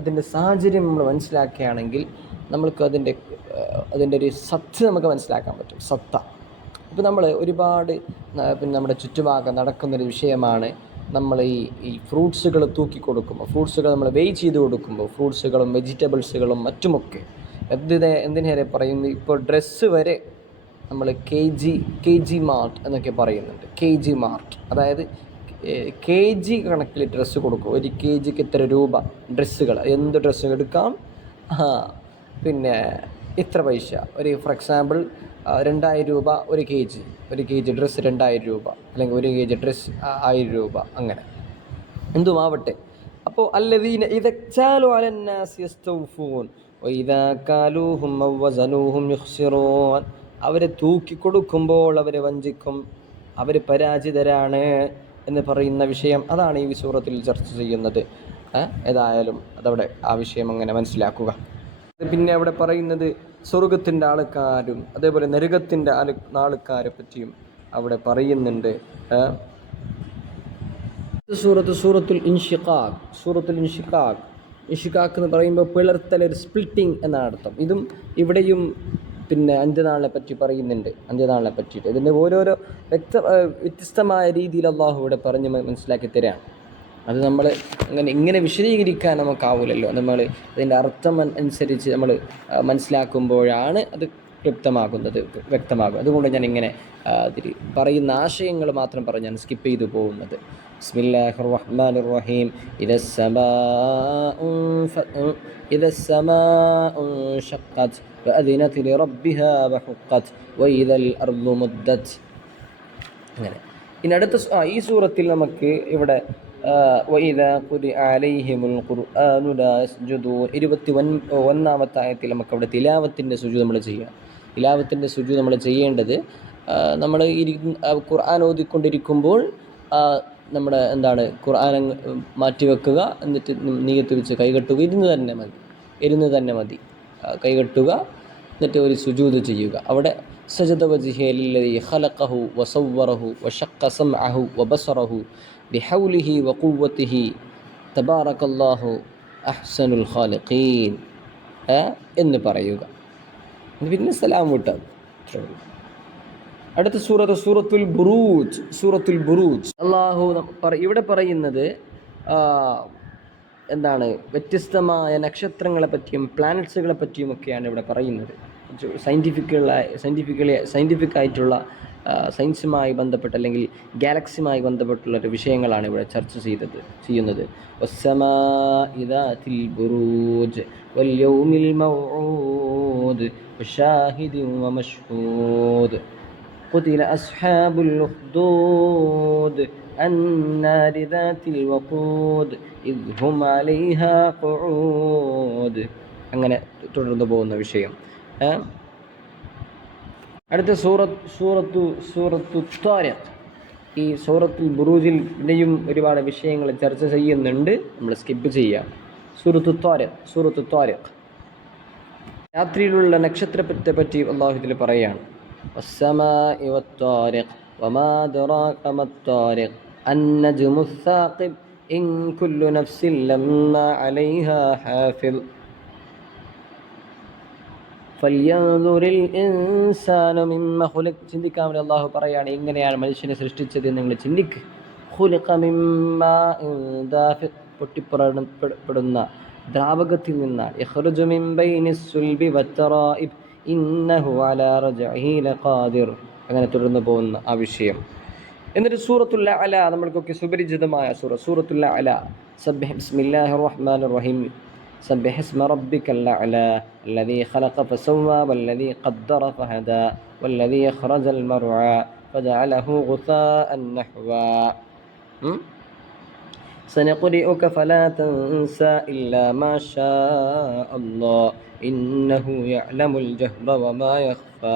അതിൻ്റെ സാഹചര്യം നമ്മൾ മനസ്സിലാക്കുകയാണെങ്കിൽ നമ്മൾക്ക് അതിൻ്റെ ഒരു സത്ത് നമുക്ക് മനസ്സിലാക്കാൻ പറ്റും. സത്ത. ഇപ്പോൾ നമ്മൾ ഒരുപാട് നമ്മുടെ ചുറ്റുഭാഗം നടക്കുന്നൊരു വിഷയമാണ്. നമ്മൾ ഈ ഫ്രൂട്ട്സുകൾ തൂക്കി കൊടുക്കുമ്പോൾ, ഫ്രൂട്ട്സുകൾ നമ്മൾ വെയ് ചെയ്ത് കൊടുക്കുമ്പോൾ, ഫ്രൂട്ട്സുകളും വെജിറ്റബിൾസുകളും മറ്റുമൊക്കെ എന്തിനേറെ പറയുന്നു. ഇപ്പോൾ ഡ്രസ്സ് വരെ നമ്മൾ കെ ജി മാർട്ട് എന്നൊക്കെ പറയുന്നുണ്ട്. കെ ജി മാർട്ട്, അതായത് കെ ജി കണക്കിൽ ഡ്രസ്സ് കൊടുക്കും. ഒരു കെ ജിക്ക് ഇത്ര രൂപ ഡ്രസ്സുകൾ, എന്ത് ഡ്രസ്സ് എടുക്കാം, ഇത്ര പൈസ. ഫോർ എക്സാമ്പിൾ 2000 രൂപ ഒരു കെ ജി ഡ്രസ്സ് 2000 രൂപ, അല്ലെങ്കിൽ ഒരു കെ ജി ഡ്രസ്സ് 1000 രൂപ, അങ്ങനെ എന്തുമാവട്ടെ. അപ്പോൾ അല്ലദീന ഇദക്താലു അലന്നാസി യസ്തൗഫൂൻ വഇദാ കാലൂഹും ഔ വസനൂഹും യുഖ്സിറൂൻ. അവരെ തൂക്കിക്കൊടുക്കുമ്പോൾ അവരെ വഞ്ചിക്കും, അവർ പരാജിതരാണ് എന്ന് പറയുന്ന വിഷയം, അതാണ് ഈ സൂറത്തിൽ ചർച്ച ചെയ്യുന്നത്. ഏതായാലും അതവിടെ ആ വിഷയം അങ്ങനെ മനസ്സിലാക്കുക. പിന്നെ അവിടെ പറയുന്നത് സ്വർഗത്തിൻ്റെ ആൾക്കാരും അതേപോലെ നരകത്തിൻ്റെ ആൾക്കാരെ പറ്റിയും അവിടെ പറയുന്നുണ്ട്. സൂറത്തുൽ ഇൻഷിഖാഖ് എന്ന് പറയുമ്പോൾ പിളർത്തൽ, ഒരു സ്പ്ലിറ്റിംഗ് എന്നാണ് അർത്ഥം. ഇതും ഇവിടെയും അന്ത്യനാളിനെ പറ്റി പറയുന്നുണ്ട്. അന്ത്യനാളിനെ പറ്റിയിട്ട് ഇതിൻ്റെ ഓരോരോ വ്യത്യസ്തമായ രീതിയിൽ അള്ളാഹു ഇവിടെ പറഞ്ഞ് മനസ്സിലാക്കി തരാണ്. അത് നമ്മൾ ഇങ്ങനെ വിശദീകരിക്കാൻ നമുക്കാവില്ലല്ലോ. നമ്മൾ അതിൻ്റെ അർത്ഥം അനുസരിച്ച് നമ്മൾ മനസ്സിലാക്കുമ്പോഴാണ് അത് വ്യക്തമാകും. അതുകൊണ്ട് ഞാൻ ഇങ്ങനെ അതിൽ പറയുന്ന ആശയങ്ങൾ മാത്രം പറഞ്ഞ് ഞാൻ സ്കിപ്പ് ചെയ്തു പോകുന്നത്. ബിസ്മില്ലാഹിർ റഹ്മാനിർ റഹീം. ഇദസ്സമാഉ ഷഖ്ഖത് വഅദിനത് ലിറബ്ബിഹാ വഹുഖ്ഖത് വഇദൽ അർളു മുദ്ദത്. അങ്ങനെ ഇനി അടുത്ത ഈ സൂറത്തിൽ നമുക്ക് ഇവിടെ വഇദാ ഖുരിഅ അലൈഹിമുൽ ഖുർആനു ലാ യസ്ജുദൂൻ 21-ാമത്തെ ആയത്തിൽ നമുക്ക് അവിടെ തിലാവത്തിൻ്റെ സുജൂദ് നമ്മൾ ചെയ്യുക. തിലാവത്തിൻ്റെ സുജൂദ് നമ്മൾ ചെയ്യേണ്ടത്, നമ്മൾ ഖുർആൻ ഓതിക്കൊണ്ടിരിക്കുമ്പോൾ നമ്മുടെ ഖുർആൻ മാറ്റിവെക്കുക, എന്നിട്ട് നിയ്യത്ത് വെച്ച് കൈകെട്ടുക. ഇരുന്ന് തന്നെ മതി. കൈകെട്ടുക, എന്നിട്ട് ഒരു സുജൂദ് ചെയ്യുക. അവിടെ സജദ വജ്ഹിഹി ലില്ലദീ ഖലഖഹു വസവ്വറഹു വശഖ്ഖ സമഅഹു വബസറഹു ബിഹൗലിഹി വഖുവ്വതിഹി തബാറകല്ലാഹു അഹ്സനുൽ ഖാലിഖീൻ എന്ന് പറയുക. പിന്നെ സലാം വിട്ടത്. അടുത്ത സൂറത്തുൽ ബുറൂജ് അള്ളാഹു ഇവിടെ പറയുന്നത് എന്താണ്, വ്യത്യസ്തമായ നക്ഷത്രങ്ങളെ പറ്റിയും പ്ലാനറ്റ്സുകളെ പറ്റിയുമൊക്കെയാണ് ഇവിടെ പറയുന്നത്. സയൻറ്റിഫിക്കായിട്ടുള്ള സയൻസുമായി ബന്ധപ്പെട്ട് അല്ലെങ്കിൽ ഗാലക്സിയുമായി ബന്ധപ്പെട്ടുള്ള വിഷയങ്ങളാണ് ഇവിടെ ചർച്ച ചെയ്യുന്നത്. വസ്സമാഇ ദാതിൽ ബുറൂജ് വൽയൗമിൽ മൗഊദ് വശാഹിദിൻ വമശ്ഹൂദ് ഖുതില അസ്ഹാബുൽ ഉഖ്ദൂദ് അന്നാരി ദാതിൽ വഖൂദ് ഇദ് ഹും അലൈഹാ ഖുഊദ്. അങ്ങനെ തുടർന്നു പോകുന്ന വിഷയം. അടുത്ത സൂറത്തു ത്വാരിഖ്. ഈ സൂറത്തുൽ ബുറൂജിലെയും ഒരുപാട് വിഷയങ്ങൾ ചർച്ച ചെയ്യുന്നുണ്ട്, നമ്മൾ സ്കിപ്പ് ചെയ്യാം. സൂറത്തു ത്വാരിഖ് രാത്രിയിലുള്ള നക്ഷത്രത്തെ പറ്റി അല്ലാഹു ഇതിൽ പറയാണ്. വസ്സമാഇ വത്വാരിഖ് വമാ അദ്റാക മത്വാരിഖ് അന്നജ്മുസ് സാഖിബ് ഇൻ കുല്ലു നഫ്സിൻ ലമ്മാ അലൈഹാ ഹാഫിദ് ഫല്യൻദുറിൽ ഇൻസാനു മിമ്മ ഖുലിഖ്. ചിന്തിക്കാൻ വേണ്ടി അല്ലാഹു പറയാണ്, എങ്ങനെയാണ് മനുഷ്യനെ സൃഷ്ടിച്ചത് എന്ന് നിങ്ങൾ ചിന്തിക്ക്. ഖുലിഖ മിമ്മാഇൻ ദാഫിഖ്, പൊട്ടിപ്പുറപ്പെടുന്ന ദ്രാവകത്തിൽ നിന്നാണ്. യഖ്റുജു മിൻ ബൈനിസ് സുൽബി വത്തറായിബ് ഇന്നഹു അലാ റജ്ഇഹി ലഖാദിർ. അങ്ങനെ തുടർന്ന് പോകുന്ന ആ വിഷയം. എന്നിട്ട് സൂറത്തുൽ അഅല, നമ്മൾക്കൊക്കെ സുപരിചിതമായ സൂറത്തുൽ അഅല. ബിസ്മില്ലാഹിർ റഹ്മാനിർ റഹീം. സബ്ബിഹ് ഇസ്മ റബ്ബിക്കൽ അഅല അല്ലദീ ഖലഖ ഫസവ്വ വല്ലദീ ഖദ്ദറ ഫഹദാ വല്ലദീ അഖ്റജൽ മർഅ ഫജഅലഹു ഗുസാഅൻ നഹ്വാ. സനഖ്രിഉക ഫലാ തൻസാ ഇല്ലാ മാ ശാഅ അല്ലാഹ് ഇന്നഹു യഅലമുൽ ജഹ്റ വമാ യഖ്ഫാ.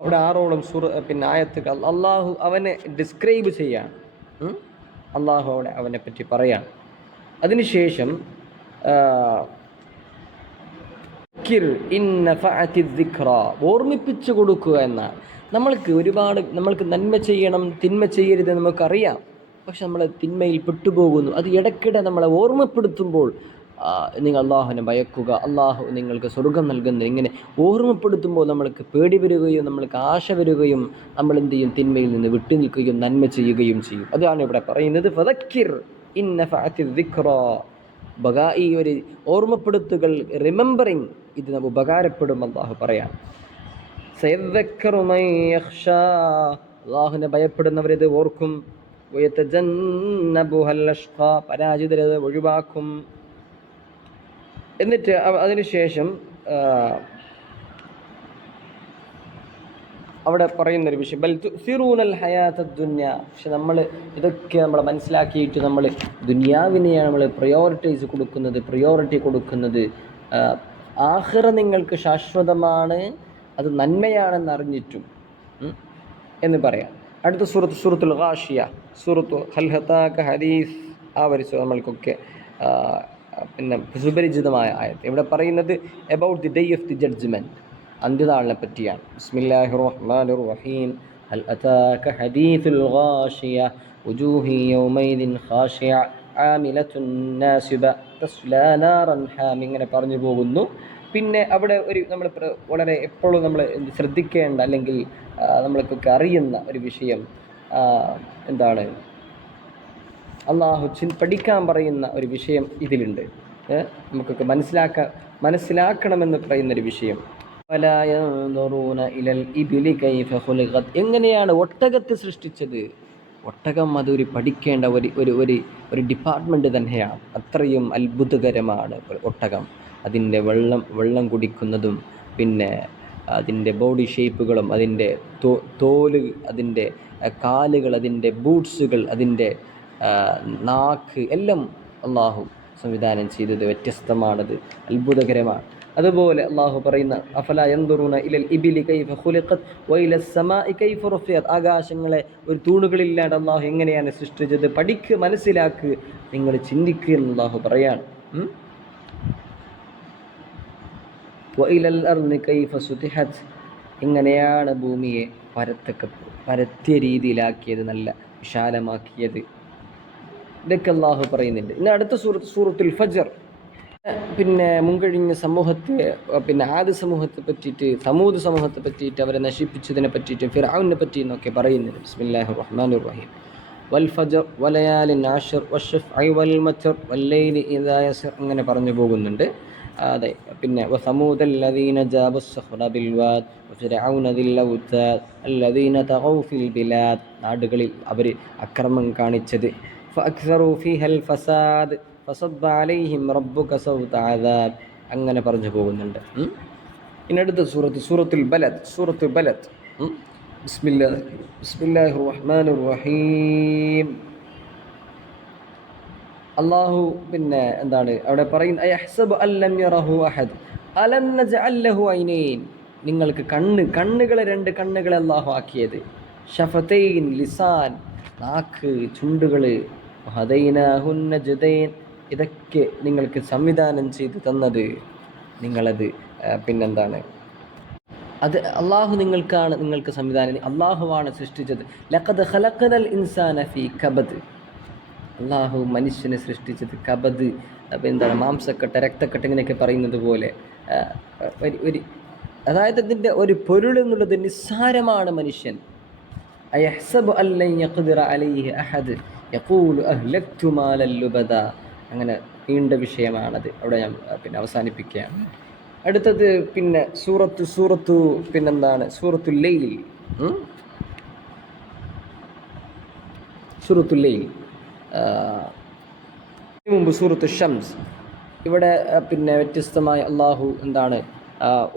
അവിടെ 6 ആയത്തുകൾ അല്ലാഹു അവനെ ഡിസ്ക്രൈബ് ചെയ്യാണ്. അല്ലാഹു അവിടെ അവനെ പറ്റി പറയാണ്. അതിനുശേഷം ഓർമ്മിപ്പിച്ചു കൊടുക്കുക എന്നാണ്. നമ്മൾക്ക് നന്മ ചെയ്യണം, തിന്മ ചെയ്യരുത് നമുക്കറിയാം. പക്ഷെ നമ്മൾ തിന്മയിൽ പെട്ടുപോകുന്നു. അത് ഇടയ്ക്കിടെ നമ്മളെ ഓർമ്മപ്പെടുത്തുമ്പോൾ നിങ്ങൾ അള്ളാഹുവിനെ ഭയക്കുക, അള്ളാഹു നിങ്ങൾക്ക് സ്വർഗം നൽകുന്നു, ഇങ്ങനെ ഓർമ്മപ്പെടുത്തുമ്പോൾ നമ്മൾക്ക് പേടി വരികയും നമ്മൾക്ക് ആശ വരികയും നമ്മൾ എന്ത് ചെയ്യും, തിന്മയിൽ നിന്ന് വിട്ടു നിൽക്കുകയും നന്മ ചെയ്യുകയും ചെയ്യും. അതാണ് ഇവിടെ പറയുന്നത്. ഫദക്കിർ ഇൻ നഫഅത്തി ദിക്റ. ഈ ഒരു ഓർമ്മപ്പെടുത്തുകൾ, റിമെമ്പറിങ്, ഇത് ഉപകാരപ്പെടും അള്ളാഹു പറയാം. സയദ്ദക്കറു മൻ യഖ്ഷാ, അള്ളാഹുവിനെ ഭയപ്പെടുന്നവരിത് ഓർക്കും. വയതജന്നബുഹൽ അഷ്ഖാ, പരാജിതരത് ഒഴിവാക്കും. എന്നിട്ട് അതിനുശേഷം അവിടെ പറയുന്നൊരു വിഷയം, ബൽ തുസിറൂനൽ ഹയാത്തദ് ദുനിയ. പക്ഷെ നമ്മൾ ഇതൊക്കെ നമ്മൾ മനസ്സിലാക്കിയിട്ട് നമ്മൾ ദുനിയാവിനെയാണ് നമ്മൾ പ്രയോറിറ്റി കൊടുക്കുന്നത്. ആഖിറ നിങ്ങൾക്ക് ശാശ്വതമാണ്, അത് നന്മയാണെന്ന് അറിഞ്ഞിട്ടും എന്ന് പറയാം. അടുത്ത സൂറത്തുൽ ഗാഷിയ, സൂറത്തു ഹൽ അതാക ഹദീസ്. ആ ഒരു നമ്മൾക്കൊക്കെ സുപരിചിതമായ ആയത്ത്. ഇവിടെ പറയുന്നത് about the day of the judgement, അന്ത്യനാളിനെ പറ്റിയാണ്. ബിസ്മില്ലാഹിർ റഹ്മാനിർ റഹീം. ഹൽ അതാക ഹദീസുൽ ഗാഷിയ വുജൂഹി യൗമൈദിൻ ഖാശിയ ആമിലത്തുൻ നാസിബ തസ്ലാ നാറൻ ഹാം. ഇങ്ങനെ പറഞ്ഞു പോകുന്നു. പിന്നെ അവിടെ നമ്മൾ വളരെ എപ്പോഴും നമ്മൾ ശ്രദ്ധിക്കേണ്ട അല്ലെങ്കിൽ നമ്മൾക്കൊക്കെ അറിയുന്ന ഒരു വിഷയം എന്താണ്, അള്ളാഹു പഠിക്കാൻ പറയുന്ന ഒരു വിഷയം ഇതിലുണ്ട്. നമുക്കൊക്കെ മനസ്സിലാക്കണമെന്ന് പറയുന്നൊരു വിഷയം. എങ്ങനെയാണ് ഒട്ടകത്തെ സൃഷ്ടിച്ചത്? ഒട്ടകം അതൊരു പഠിക്കേണ്ട ഒരു ഡിപ്പാർട്ട്മെൻറ്റ് തന്നെയാണ്. അത്രയും അത്ഭുതകരമാണ് ഒട്ടകം. അതിൻ്റെ വെള്ളം കുടിക്കുന്നതും പിന്നെ അതിൻ്റെ ബോഡി ഷേപ്പുകളും അതിൻ്റെ തോല്, അതിൻ്റെ കാലുകൾ, അതിൻ്റെ ബൂട്ട്സുകൾ, അതിൻ്റെ നാക്ക് എല്ലാം അള്ളാഹു സംവിധാനം ചെയ്തത് വ്യത്യസ്തമാണത്, അത്ഭുതകരമാണ്. അതുപോലെ അള്ളാഹു പറയുന്ന അഫലാ യൻദുറൂന ഇലൽ ഇബിലി കൈഫ ഖുലിഖത് വഇലസ് സമാഇ കൈഫ റുഫിയത്. ആകാശങ്ങളെ ഒരു തൂണുകളില്ലാണ്ട് അള്ളാഹു എങ്ങനെയാണ് സൃഷ്ടിച്ചത്, പഠിക്ക്, മനസ്സിലാക്ക്, നിങ്ങൾ ചിന്തിക്കുക എന്ന് അള്ളാഹു പറയാണ്. വഇലൽ അർളി കൈഫ സുതിഹത്, ഇങ്ങനെയാണ് ഭൂമിയെ പരത്തിയ രീതിയിലാക്കിയത്, നല്ല വിശാലമാക്കിയത്. ഇതൊക്കെ അള്ളാഹു പറയുന്നുണ്ട്. ഇനി അടുത്ത സൂറത്തുൽ ഫജ്ർ പിന്നെ മുൻകഴിഞ്ഞ സമൂഹത്തെ, പിന്നെ ആദ് സമൂഹത്തെ പറ്റിയിട്ട്, സമൂദ് സമൂഹത്തെ പറ്റിയിട്ട്, അവരെ നശിപ്പിച്ചതിനെ പറ്റിയിട്ട്, ഫിർഔനെ പറ്റി എന്നൊക്കെ പറയുന്നുണ്ട്. ബിസ്മില്ലാഹിർ റഹ്മാനിർ റഹീം. വൽ ഫജ്ർ വലയാലിൻ അശ്ർ വശഫ്ഇ വൽ മത്ർ വല്ലൈലി ഇദാ യസ്ർ, അങ്ങനെ പറഞ്ഞു പോകുന്നുണ്ട്. അതെ, പിന്നെ വസമൂദല്ലദീന ജാബുസ്സഖ്റ ബിൽവാദ് വഫിർഔന ദിൽ ഔതാദ് അല്ലദീന തഗൗ ഫിൽ ബിലാദ്, നാടുകളിൽ അവർ അക്രമം കാണിച്ചത്. ഫഅക്സറു ഫീഹൽ ഫസാദ് ഫസബ്ബ അലൈഹിം റബ്ബുക സൗത അദാബ്, അങ്ങനെ പറഞ്ഞു പോകുന്നുണ്ട്. ഇനി അടുത്ത സൂറത്തുൽ ബലദ്. ബിസ്മില്ലാഹിർ റഹ്മാനിർ റഹീം. അല്ലാഹു പിന്നെ എന്താണ് അവിടെ പറയുന്നത്? അയഹ്സബു അല്ലം യറഹു അഹദ് അലം നജ്അൽ ലഹു ഐനൈൻ, നിങ്ങൾക്ക് കണ്ണുകളെ, 2 കണ്ണുകളെ അല്ലാഹു ആക്കിയത്. ഷഫതൈൻ, ലിസാൻ, നാക്ക്, ചുണ്ടുകൾ. ഹദൈനാഹുൻ നജ്ദൈൻ, ഇതൊക്കെ നിങ്ങൾക്ക് സംവിധാനം ചെയ്തു തന്നത്, നിങ്ങളത് പിന്നെന്താണ്, അത് അള്ളാഹു നിങ്ങൾക്ക് സംവിധാനം, അള്ളാഹുവാണ് സൃഷ്ടിച്ചത്. ലഖദ് ഖലഖനൽ ഇൻസാന ഫീ കബദ്, അള്ളാഹു മനുഷ്യനെ സൃഷ്ടിച്ചത് കബദ്, എന്താണ്, മാംസക്കെട്ട്, രക്തക്കെട്ട്, ഇങ്ങനെയൊക്കെ പറയുന്നത് പോലെ ഒരു, അതായത് അതിൻ്റെ ഒരു പൊരുൾ എന്നുള്ളത് നിസ്സാരമാണ് മനുഷ്യൻ. അയഹ്സബു അല്ലൻ യഖ്ദിറ അലൈഹി അഹദ് യഖൂലു അഹ്ലക്തു മാലൻ ലുബദാ, അങ്ങനെ നീണ്ട വിഷയമാണത്. അവിടെ ഞാൻ പിന്നെ അവസാനിപ്പിക്കുകയാണ്. അടുത്തത് പിന്നെ സൂറത്തു പിന്നെന്താണ്, സൂറത്തുൽ ലൈൽ. മുമ്പ് സൂറത്തു ഷംസ്. ഇവിടെ പിന്നെ വ്യത്യസ്തമായി അള്ളാഹു എന്താണ്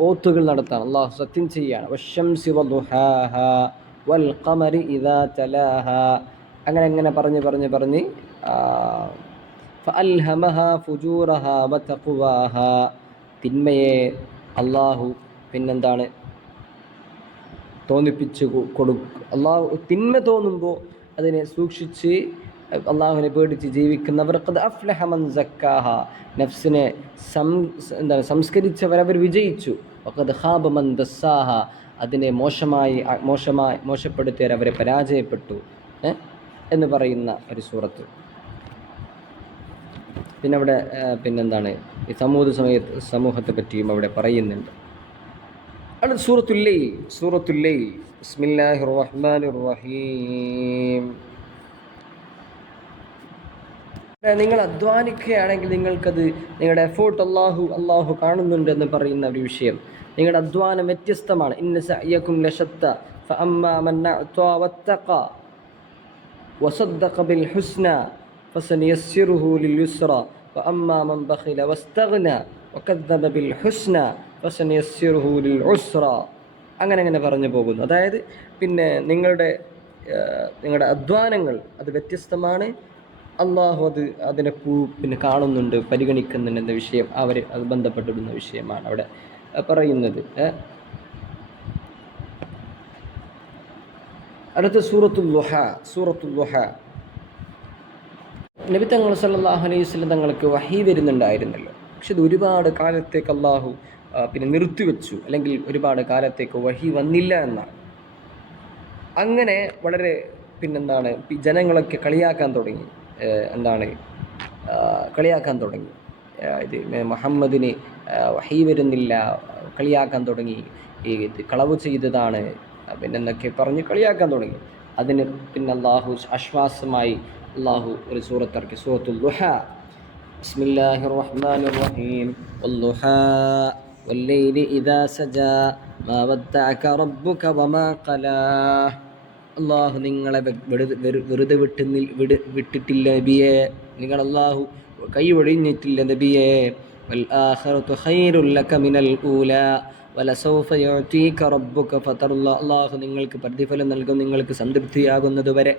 ഓത്തുകൾ നടത്താണ്, അള്ളാഹു സത്യം ചെയ്യാണ്. വശംസി വദുഹാഹാ വൽ ഖമരി ഇദാ തലാഹാ, അങ്ങനെ പറഞ്ഞ് ഫഅൽഹമഹാ ഫുജൂറഹാ വതഖ്വാഹാ, തിന്മയെ അള്ളാഹു പിന്നെന്താണ് തോന്നിപ്പിച്ച് കൊടുക്കും. അള്ളാഹു തിന്മ തോന്നുമ്പോൾ അതിനെ സൂക്ഷിച്ച് അള്ളാഹുവിനെ പേടിച്ച് ജീവിക്കുന്നവർ ഖദ് അഫ്ലഹ മൻ സക്കാഹ, നഫ്സിനെ സംസ്കരിച്ചവരവർ വിജയിച്ചു. വഖദ് ഖാബ മൻ ദസ്സാഹ, അതിനെ മോശപ്പെടുത്തിയവരവരെ പരാജയപ്പെട്ടു എന്ന് പറയുന്ന ഒരു സൂറത്ത്. പിന്നെ അവിടെ പിന്നെന്താണ് ഈ സമൂഹത്തെ പറ്റിയും അവിടെ പറയുന്നുണ്ട്. അടുത്ത സൂറത്തുൽ ലൈൽ. ബിസ്മില്ലാഹിർ റഹ്മാനിർ റഹീം. നിങ്ങൾ അധ്വാനിക്കുകയാണെങ്കിൽ നിങ്ങൾക്കത്, നിങ്ങളുടെ എഫോർട്ട് അള്ളാഹു കാണുന്നുണ്ടെന്ന് പറയുന്ന ഒരു വിഷയം. നിങ്ങളുടെ അധ്വാനം വ്യത്യസ്തമാണ്. ഇന്ന സഅയകും ലശത്ത ഫഅമ്മാ മൻ അഅ്താ വത്തഖ വസദ്ദഖ ബിൽ ഹുസ്ന ഫസനയസ്സിറുഹു ലിൽ യുസ്ര വഅമ്മാ മൻ ബഖില വസ്തഗ്ന വകദ്ദബ ബിൽ ഹുസ്ന ഫസനയസ്സിറുഹു ലിൽ ഉസ്ര, അങ്ങനെ പറഞ്ഞു പോകുന്നു. അതായത് പിന്നെ നിങ്ങളുടെ അധ്വാനങ്ങൾ അത് വ്യത്യസ്തമാണ്. അള്ളാഹു അതിനെ പിന്നെ കാണുന്നുണ്ട്, പരിഗണിക്കുന്നുണ്ട് എന്ന വിഷയം അത് ബന്ധപ്പെട്ടിടുന്ന വിഷയമാണ് അവിടെ പറയുന്നത്. അടുത്ത സൂറത്തുൽ ളുഹ. നബി തങ്ങൾ സല്ലല്ലാഹു അലൈഹി വസല്ലം തങ്ങൾക്ക് വഹി വരുന്നുണ്ടായിരുന്നല്ലോ. പക്ഷെ ഇത് ഒരുപാട് കാലത്തേക്ക് അള്ളാഹു പിന്നെ നിർത്തിവെച്ചു, അല്ലെങ്കിൽ ഒരുപാട് കാലത്തേക്ക് വഹി വന്നില്ല എന്നാണ്. അങ്ങനെ വളരെ പിന്നെന്താണ് ജനങ്ങളൊക്കെ കളിയാക്കാൻ തുടങ്ങി. ഇത് മുഹമ്മദിന് വഹി വരുന്നില്ല, കളിയാക്കാൻ തുടങ്ങി. ഇത് കളവ് ചെയ്തതാണ് പിന്നെന്നൊക്കെ പറഞ്ഞ് കളിയാക്കാൻ തുടങ്ങി. അതിന് പിന്നെ അള്ളാഹു ആശ്വാസമായി അള്ളാഹു ഒരു സൂറത്തിറക്കി, സൂറത്തുൽ ളുഹ. ബിസ്മില്ലാഹിർ റഹ്മാനിർ റഹീം. വല്ളുഹാ വല്ലൈലി ഇദാ സജാ മാ വദ്ദഅക റബ്ബുക വമാ ഖലാ. അള്ളാഹു നിങ്ങളെ വെറുതെ വിട്ടിട്ടില്ല നബിയെ, നിങ്ങൾ അള്ളാഹു കൈയൊഴിഞ്ഞിട്ടില്ല നബിയെ. വൽ ആഖിറതു ഖൈറുൽ ലക മിനൽ ഊലാ വലസൗഫ യുഅതീക റബ്ബുക ഫതർള. അള്ളാഹു നിങ്ങൾക്ക് പ്രതിഫലം നൽകും, നിങ്ങൾക്ക് സംതൃപ്തിയാകുന്നതുവരെ.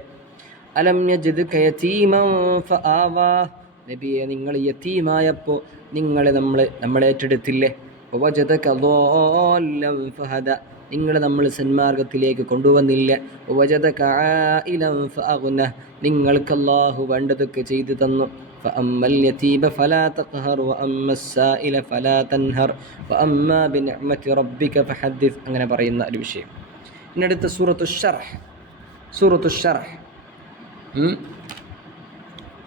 അലം യജിദ്ക യതീമൻ ഫആവാ. നബിയെ, നിങ്ങൾ യതീമായപ്പോൾ നമ്മളെ ഏറ്റെടുത്തില്ലേ. വവജദക ളാല്ലൻ ഫഹദ. നമ്മൾ സന്മാർഗത്തിലേക്ക് കൊണ്ടുവന്നില്ല. വവജദക ആയിലൻ ഫഅഗ്ന. നിങ്ങൾക്ക് അല്ലാഹു വേണ്ടതൊക്കെ ചെയ്തു തന്നു. فأما اليتيم فلا تقهر وأما السائل فلا تنهر وأما بنعمة ربك فحدث. അങ്ങനെ പറയുന്ന ഒരു വിഷയം. ഇനി അടുത്ത സൂറത്തുൽ ഷറഹ്.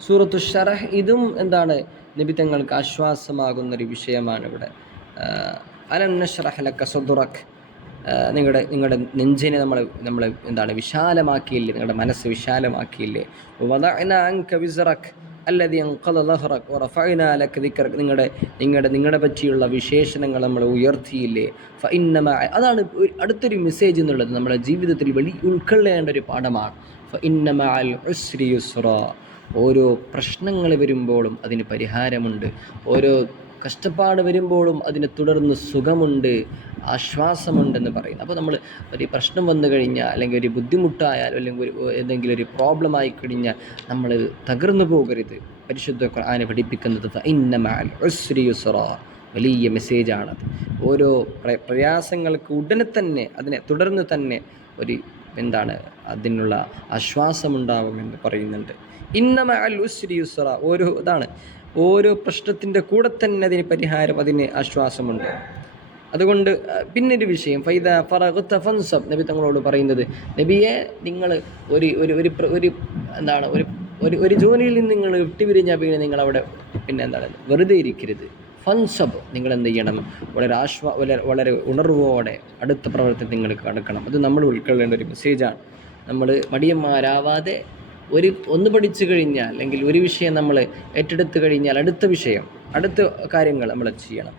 സൂറത്തുൽ ഷറഹ് ഇതും എന്താണ്, നബി തങ്ങൾക്ക് ആശ്വാസമാകുന്നൊരു വിഷയമാണ് ഇവിടെ. അലം നശ്റഹ് ലക സദ്റക്, നിങ്ങളുടെ നെഞ്ചിനെ നമ്മൾ എന്താണ് വിശാലമാക്കിയില്ലേ, നിങ്ങളുടെ മനസ്സ് വിശാലമാക്കിയില്ലേ. വദഅനാ അൻക വിസ്റക് അല്ലദീ അൻഖദ ദഹ്റക് വറഫഅനാ ലക ദിക്റക്, നിങ്ങളുടെ പറ്റിയുള്ള വിശേഷണങ്ങൾ നമ്മൾ ഉയർത്തിയില്ലേ. ഫഇന്ന മഅ, അതാണ് അടുത്തൊരു മെസ്സേജ് എന്നുള്ളത് നമ്മുടെ ജീവിതത്തിൽ ഉൾക്കൊള്ളേണ്ട ഒരു പാഠമാണ്. ഫഇന്ന മഅൽ ഉസ്രി യുസ്റാ, ഓരോ പ്രശ്നങ്ങൾ വരുമ്പോഴും അതിന് പരിഹാരമുണ്ട്, ഓരോ കഷ്ടപ്പാട് വരുമ്പോഴും അതിനെ തുടർന്ന് സുഖമുണ്ട്, ആശ്വാസമുണ്ടെന്ന് പറയുന്നത്. അപ്പോൾ നമ്മൾ ഒരു പ്രശ്നം വന്നു കഴിഞ്ഞാൽ, അല്ലെങ്കിൽ ഒരു ബുദ്ധിമുട്ടായാൽ, അല്ലെങ്കിൽ എന്തെങ്കിലും ഒരു പ്രോബ്ലം ആയി കഴിഞ്ഞാൽ നമ്മൾ തകർന്നു പോകരുത്. പരിശുദ്ധ ഖുർആൻ പഠിപ്പിക്കുന്നത് ഫഇന്ന മഅൽ ഉസ്രി യുസ്റാ, വലിയ മെസ്സേജാണത്. ഓരോ പ്രയാസങ്ങൾക്ക് ഉടനെ തന്നെ, അതിനെ തുടർന്ന് തന്നെ ഒരു അതിനുള്ള ആശ്വാസമുണ്ടാവുമെന്ന് പറയുന്നുണ്ട്. ഇന്ന മഅൽ ഉസ്രി യുസ്റാ, ഓരോ പ്രശ്നത്തിൻ്റെ കൂടെ തന്നെ അതിന് പരിഹാരം, അതിന് ആശ്വാസമുണ്ട്. അതുകൊണ്ട് പിന്നൊരു വിഷയം, ഫൈദാ ഫറഗ്ത ഫൻസബ്, നബി തങ്ങളോട് പറയുന്നത്, നബിയെ നിങ്ങൾ ഒരു ജോലിയിൽ നിന്ന് നിങ്ങൾ വിട്ടുപിരിഞ്ഞാൽ പിന്നെ നിങ്ങൾ അവിടെ വെറുതെ ഇരിക്കരുത്. ഫൻസബ്, നിങ്ങൾ എന്ത് ചെയ്യണം, വളരെ ഉണർവോടെ അടുത്ത പ്രവർത്തനം നിങ്ങൾ കടക്കണം. അത് നമ്മൾ ഉൾക്കൊള്ളേണ്ട ഒരു മെസ്സേജാണ്. നമ്മൾ മടിയന്മാരാവാതെ ഒന്ന് പഠിച്ചു കഴിഞ്ഞാൽ, അല്ലെങ്കിൽ ഒരു വിഷയം നമ്മൾ ഏറ്റെടുത്ത് കഴിഞ്ഞാൽ അടുത്ത കാര്യങ്ങൾ നമ്മൾ ചെയ്യണം.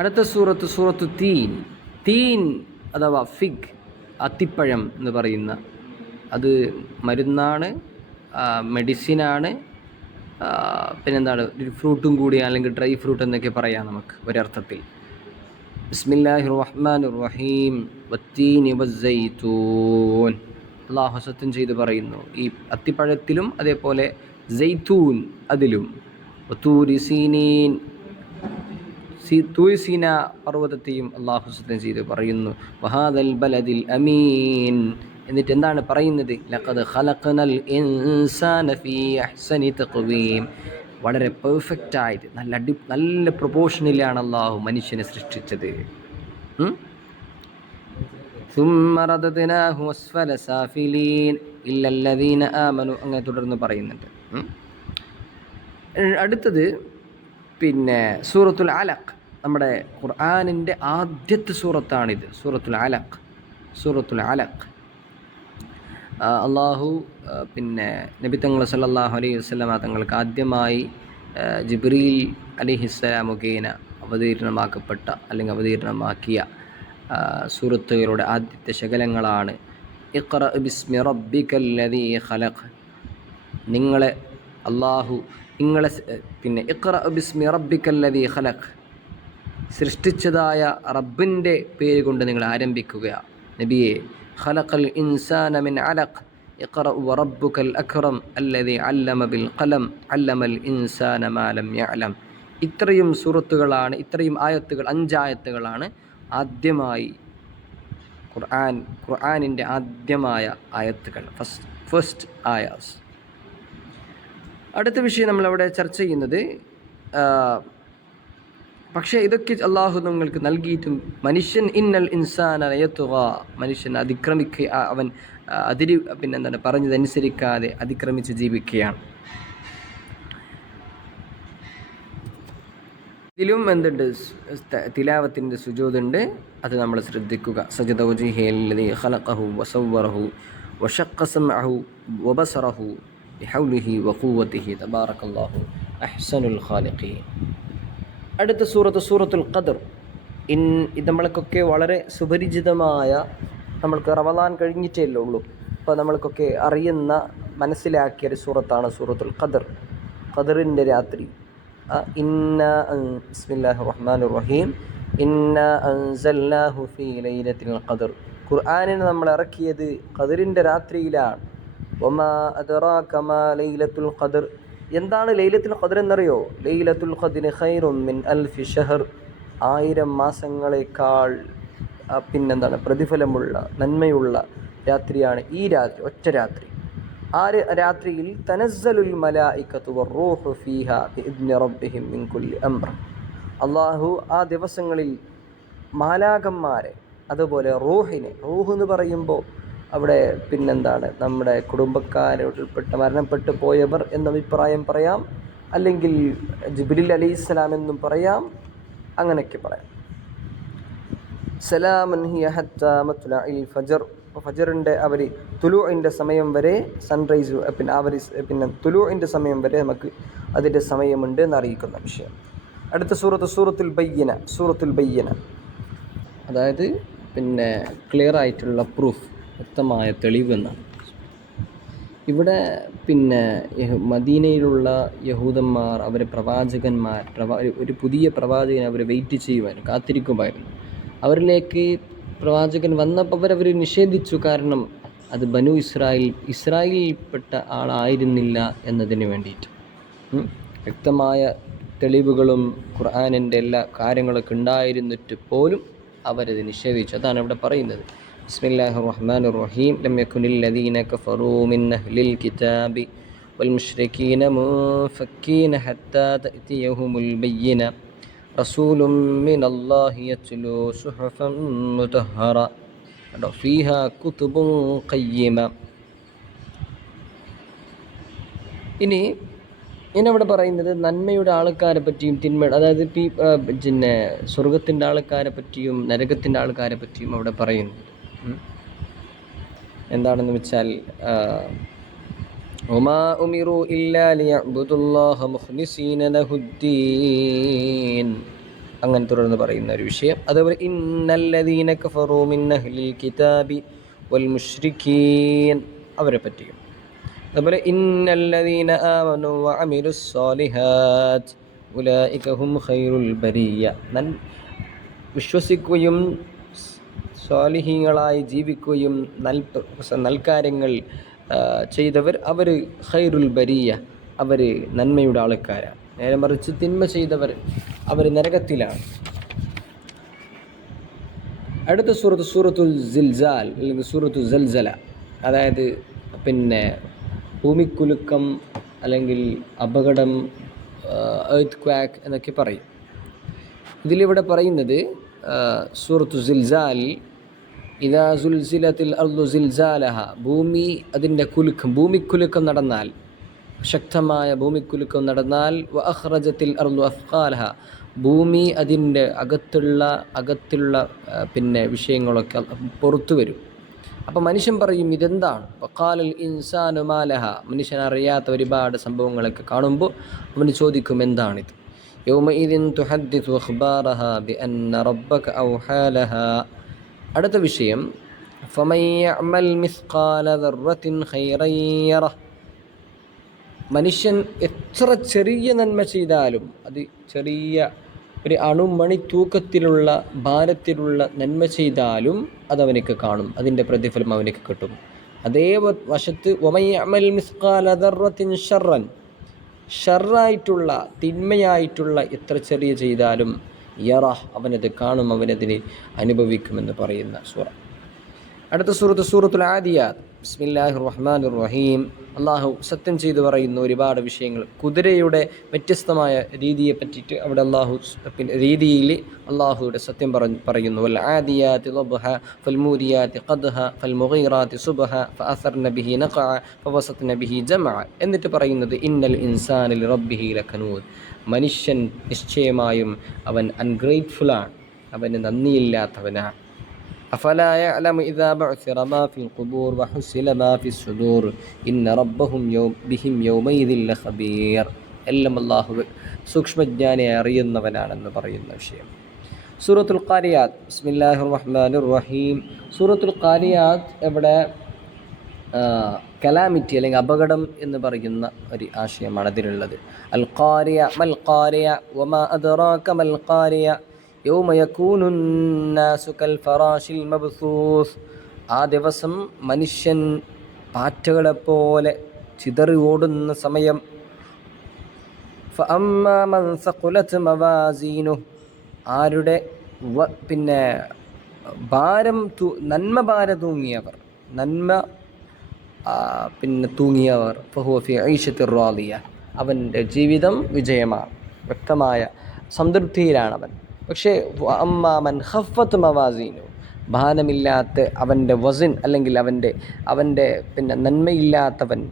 അടുത്ത സൂറത്ത് തീൻ അഥവാ ഫിഗ്, അത്തിപ്പഴം എന്ന് പറയുന്ന, അത് മരുന്നാണ്, മെഡിസിനാണ്, ഒരു ഫ്രൂട്ടും കൂടിയാണ്, അല്ലെങ്കിൽ ഡ്രൈ ഫ്രൂട്ട് എന്നൊക്കെ പറയാം നമുക്ക് ഒരർത്ഥത്തിൽ. ബിസ്മില്ലാഹിർ റഹ്മാനിർ റഹീം വത്തീനി വസ്സൈതൂൻ, അല്ലാഹു സത്യം ചെയ്ത് പറയുന്നു ഈ അത്തിപ്പഴത്തിലും അതേപോലെ സൈതൂൻ അതിലും. വതൂരി സീനീൻ, സീന പർവ്വതത്തെയും അല്ലാഹു സത്യം ചെയ്ത് പറയുന്നു. വഹാദൽ ബലദിൽ അമീൻ, എന്നിട്ട് എന്താണ് പറയുന്നത്, ലഖദ് ഖലഖനൽ ഇൻസാന ഫീ അഹ്സനി തഖ്വീം, വളരെ പെർഫെക്റ്റ് ആയിട്ട് നല്ല പ്രൊപ്പോർഷനിലാണ് അല്ലാഹു മനുഷ്യനെ സൃഷ്ടിച്ചത്. ثم رددناه أسفل سافلين إلا الذين آمنوا, അങ്ങനെ തുടർന്ന് പറയുന്നുണ്ട്. അടുത്തത് സൂറത്തുൽ അലഖ്, നമ്മുടെ ഖുർആനിൻ്റെ ആദ്യത്തെ സൂറത്താണിത്. സൂറത്തുൽ അലഖ് അള്ളാഹു നബി തങ്ങൾ സല്ലല്ലാഹു അലൈഹി വസല്ലമ തങ്ങൾക്ക് ആദ്യമായി ജിബ്രീൽ അലൈഹിസ്സലാം മുഖേന അവതീർണമാക്കിയ സൂറത്തുകളുടെ ആദ്യത്തെ ശകലങ്ങളാണ് ഇഖ്റ ബിസ്മി റബ്ബിക്കല്ലദീ ഖലഖ്. ഇഖ്റ ബിസ്മി റബ്ബിക്കല്ലദീ ഖലഖ്, സൃഷ്ടിച്ചതായ റബ്ബിൻ്റെ പേര് കൊണ്ട് നിങ്ങൾ ആരംഭിക്കുക നബിയെ. ഖലഖൽ ഇൻസാന മിൻ അലഖ് ഇഖ്റ വറബ്ബുക്കൽ അക്രം അല്ലദീ അല്ലമ ബിൽ ഖലം അല്ലമൽ ഇൻസാന മാ ലം യഅലം. ഇത്രയും സൂറത്തുകളാണ്, ഇത്രയും ആയത്തുകൾ, 5 ആയത്തുകളാണ് ആദ്യമായി ഖുർആനിൻ്റെ ആദ്യമായ ആയത്തുകൾ, ഫസ്റ്റ് ആയാസ്. അടുത്ത വിഷയം നമ്മളവിടെ ചർച്ച ചെയ്യുന്നത്, പക്ഷേ ഇതൊക്കെ അള്ളാഹു നിങ്ങൾക്ക് നൽകിയിട്ടും മനുഷ്യൻ ഇന്നൽ ഇൻസാന ലയത്ഗാ, മനുഷ്യൻ അതിക്രമിക്കുക, അവൻ പറഞ്ഞതനുസരിക്കാതെ അതിക്രമിച്ച് ജീവിക്കുകയാണ്. ഇതിലും എന്തുണ്ട്, തിലാവത്തിൻ്റെ സുജൂദുണ്ട്, അത് നമ്മൾ ശ്രദ്ധിക്കുക. സജദ വജ്ഹിഹില്ലദീ ഖലഖഹു വസവ്വറഹു വശഖ്ഖ സമഅഹു വബസറഹു ബിഹൗലിഹി വഖുവ്വതിഹി തബാറകല്ലാഹു അഹ്സനുൽ ഖാലിഖീൻ. അടുത്ത സൂറത്തുൽ ഖദർ. ഇത് നമ്മൾക്കൊക്കെ വളരെ സുപരിചിതമായ, നമ്മൾക്ക് റമദാൻ കഴിഞ്ഞിട്ടേ ഉള്ളൂ, അപ്പോൾ നമ്മൾക്കൊക്കെ അറിയുന്ന, മനസ്സിലാക്കിയൊരു സൂറത്താണ് സൂറത്തുൽ ഖദർ, ഖദറിൻ്റെ രാത്രി. ബിസ്മില്ലാഹിർ റഹ്മാനിർ റഹീം ഇന്നാ അൻസൽനാഹു ഫീ ലൈലത്തിൽ ഖദർ. ഖുർആനിനെ നമ്മൾ ഇറക്കിയത് ഖദറിൻ്റെ രാത്രിയിലാണ്. വമാ അദ്റാക മാ ലൈലത്തുൽ ഖദർ, എന്താണ് ലൈലത്തുൽ ഖദർ എന്നറിയോ? ലൈലത്തുൽ ഖദ്രി ഖൈറും മിൻ അൽഫി ഷഹർ, 1000 മാസങ്ങളെക്കാൾ പ്രതിഫലമുള്ള, നന്മയുള്ള രാത്രിയാണ് ഈ രാത്രി, ഒറ്റ രാത്രി. ആ രാത്രിയിൽ തനസ്സലുൽ മലായികത്തു വറൂഹു ഫീഹാ ബിഇദ്നി റബ്ബിഹിം മിൻ കുല്ലി അംർ. അള്ളാഹു ആ ദിവസങ്ങളിൽ മാലാകന്മാരെ, അതുപോലെ റൂഹിനെ, റൂഹ് എന്ന് പറയുമ്പോൾ അവിടെ പിന്നെന്താണ്, നമ്മുടെ കുടുംബക്കാരോടുൾപ്പെട്ട മരണപ്പെട്ടു പോയവർ എന്ന അഭിപ്രായം പറയാം, അല്ലെങ്കിൽ ജിബ്രീൽ അലൈഹിസ്സലാം എന്നും പറയാം, അങ്ങനെയൊക്കെ പറയാം. സലാമുൻ ഹിയ ഹത്താ മത്ലഇൽ ഫജ്ർ, ഫജറിൻ്റെ തുലൂഇൻ്റെ സമയം വരെ, സൺറൈസ് പിന്നെ തുലൂഇൻ്റെ സമയം വരെ നമുക്ക് അതിൻ്റെ സമയമുണ്ട് എന്നറിയിക്കുന്ന വിഷയം. അടുത്ത സൂറത്തുൽ ബയ്യന, അതായത് പിന്നെ ക്ലിയർ ആയിട്ടുള്ള പ്രൂഫ്, വ്യക്തമായ തെളിവ് എന്നാണ്. ഇവിടെ പിന്നെ മദീനയിലുള്ള യഹൂദന്മാർ, അവരെ പ്രവാചകന്മാർ, ഒരു പുതിയ പ്രവാചകൻ അവർ വെയിറ്റ് ചെയ്യുമായിരുന്നു, കാത്തിരിക്കുമായിരുന്നു. അവരിലേക്ക് പ്രവാചകൻ വന്നപ്പോൾ അവർ നിഷേധിച്ചു. കാരണം അത് ബനു ഇസ്രായേലിൽപ്പെട്ട ആളായിരുന്നില്ല എന്നതിന് വേണ്ടിയിട്ട്. വ്യക്തമായ തെളിവുകളും ഖുർആനിൻ്റെ എല്ലാ കാര്യങ്ങളൊക്കെ ഉണ്ടായിരുന്നിട്ട് പോലും അവരത് നിഷേധിച്ചു. അതാണ് ഇവിടെ പറയുന്നത്. ബിസ്മില്ലാഹിർ റഹ്മാനിർ റഹീം. ലം യകുനിൽ ലദീന കഫറൂ മിൻ അഹ്ലിൽ കിതാബി വൽ മുശ്രികീന മുഫക്കീന ഹത്താ തഅതിയഹുമുൽ ബയ്യിന റസൂലും മിനല്ലാഹി യത്ലൂ സുഹഫൻ മുതഹ്ഹറ ഫീഹാ കുതുബുൻ ഖയ്യിമ. ഇനി അവിടെ പറയുന്നത് നന്മയുടെ ആൾക്കാരെ പറ്റിയും അതായത് പിന്നെ സ്വർഗത്തിൻ്റെ ആൾക്കാരെ പറ്റിയും നരകത്തിൻ്റെ ആൾക്കാരെ പറ്റിയും അവിടെ പറയുന്നുണ്ട്. എന്താണെന്ന് വെച്ചാൽ വമാ ഉമിറു ഇല്ലാ ലിയഅ്ബുദുല്ലാഹ മുഖ്ലിസീന ലഹുദ്ദീൻ, അങ്ങനെ തുടർന്ന് പറയുന്ന ഒരു വിഷയം. അതുപോലെ ഇന്നല്ലദീന കഫറൂ മിൻ അഹ്ലിൽ കിതാബി വൽ മുശ്രികീൻ, അവരെ പറ്റിയും. അതുപോലെ ഇന്നല്ലദീന ആമനു വഅമിലുസ് സ്വാലിഹാത്ത് ഉലൈക ഹും ഖൈറുൽ ബരിയ, വിശ്വസിക്കുകയും സ്വാലിഹീങ്ങളായി ജീവിക്കുകയും നൽകാര്യങ്ങൾ ചെയ്തവർ അവർ ഖൈറുൽ ബരിയ, അവർ നന്മയുടെ ആൾക്കാരാണ്. നേരെ മറിച്ച് തിന്മ ചെയ്തവർ അവർ നരകത്തിലാണ്. അടുത്ത സൂറത്തുൽ സിൽസാൽ അല്ലെങ്കിൽ സൂറത്തുൽ സൽസല, അതായത് പിന്നെ ഭൂമിക്കുലുക്കം അല്ലെങ്കിൽ അപകടം, എർത്ത് ക്വാക്ക് എന്നൊക്കെ പറയും. ഇതിലിവിടെ പറയുന്നത് സൂറത്തു സിൽസാൽ, ഇദാ സുൽസിലത്തിൽ അർളു സിൽസാലഹ, ഭൂമി അതിൻ്റെ ഭൂമിക്കുലുക്കം നടന്നാൽ, ശക്തമായ ഭൂമിക്കുലുക്കം നടന്നാൽ, വ അഖ്റജത്തിൽ അർളു അഫ്ഖാലഹ, ഭൂമി അതിൻ്റെ അകത്തുള്ള പിന്നെ വിഷയങ്ങളൊക്കെ പുറത്തു വരും. അപ്പോൾ മനുഷ്യൻ പറയും ഇതെന്താണ്? വഖാലൽ ഇൻസാനു മാലഹ, മനുഷ്യൻ അറിയാത്ത ഒരുപാട് സംഭവങ്ങളൊക്കെ കാണുമ്പോൾ അവന് ചോദിക്കും എന്താണിത്? യൗമഇദിൻ തുഹദ്ദിസു അഖ്ബാറഹ ബിഅന്ന റബ്ബക ഔഹാലഹ. അടുത്ത വിഷയം ഫമൻ യഅമൽ മിസ്ഖാല ദർറത്തിൻ ഖൈറൻ യറഹ്, മനുഷ്യൻ എത്ര ചെറിയ നന്മ ചെയ്താലും, അത് ചെറിയ ഒരു അണുമണി തൂക്കത്തിലുള്ള ഭാരത്തിലുള്ള നന്മ ചെയ്താലും അതവനക്ക് കാണും, അതിൻ്റെ പ്രതിഫലം അവനക്ക് കിട്ടും. അതേ വശത്ത് വമൻ യഅമൽ മിസ്ഖാല ദർറത്തിൻ ശർറൻ, ഷർറായിട്ടുള്ള തിന്മയായിട്ടുള്ള എത്ര ചെറിയ ചെയ്താലും യറഹ്, അവനത് കാണും, അവനതിനെ അനുഭവിക്കുമെന്ന് പറയുന്ന സൂറ. അടുത്ത സൂറത്തുൽ ആദിയാത്ത്. ബിസ്മില്ലാഹിർ റഹ്മാനിർ റഹീം. അള്ളാഹു സത്യം ചെയ്തു പറയുന്ന ഒരുപാട് വിഷയങ്ങൾ, കുതിരയുടെ വ്യത്യസ്തമായ രീതിയെ പറ്റിയിട്ട് അവിടെ രീതിയിൽ അള്ളാഹുയുടെ സത്യം പറയുന്നു. വൽ ആദിയാതി ളബ്ഹ ഫൽമൂരിയാതി ഖദ്ഹ ഫൽമുഗീറാതി സുബ്ഹ ഫഅസർന ബിഹി നഖഅ ഫവസത്ന ബിഹി ജമഅ. എന്നിട്ട് പറയുന്നത് ഇന്നൽ ഇൻസാന ലിറബ്ബിഹി ലകനൂദ്, മനുഷ്യൻ നിശ്ചയമായും അവൻ അൺഗ്രേറ്റ്ഫുള്ളാണ്, അവന് നന്ദിയില്ലാത്തവനാണ്. അഫലാ യഅലമു ഇദാ ബഉസിറ മാ ഫിൽ ഖുബൂർ വഹുസില മാ ഫിസ് സുദൂർ ഇന്ന റബ്ബഹും ബിഹിം യൗമഇദിൻ ലഖബീർ. എല്ലാം അല്ലാഹു സൂക്ഷ്മജ്ഞാനെ അറിയുന്നവനാണെന്ന് പറയുന്ന വിഷയം. സൂറത്തുൽ ഖാരിയാത്ത്. ബിസ്മില്ലാഹിർ റഹ്മാനിർ റഹീം. സൂറത്തുൽ ഖാരിയാത്ത് എവിടെ കലാമിറ്റി അല്ലെങ്കിൽ അപകടം എന്ന് പറയുന്ന ഒരു ആശയമാണ് അതിലുള്ളത്. അൽ ഖാരിയ മൽ ഖാരിയ വമാ അദ്റാക മൽ ഖാരിയ യൗമ യകൂനുൻ നാസു കൽ ഫറാശിൽ മബ്സൂസ്. ആ ദിവസം മനുഷ്യൻ പാറ്റകളെപ്പോലെ ചിതറി ഓടുന്ന സമയം. ഫഅമ്മാ മൻ സഖുലത് മവാസീനുഹു, ആരുടെ പിന്നെ നന്മ ഭാരം തൂങ്ങിയവർ, നന്മ പിന്നെ തൂങ്ങിയവർ ഫഹുവ ഫി ഐഷത്തിർ റാദിയ, അവൻ്റെ ജീവിതം വിജയമാണ്, വ്യക്തമായ സംതൃപ്തിയിലാണവൻ. പക്ഷേ അമ്മാ മൻ ഖഫ്ഫത്ത് മവാസീനു, ഭാരമില്ലാത്ത അവൻ്റെ വസിൻ അല്ലെങ്കിൽ അവൻ്റെ പിന്നെ നന്മയില്ലാത്തവൻ,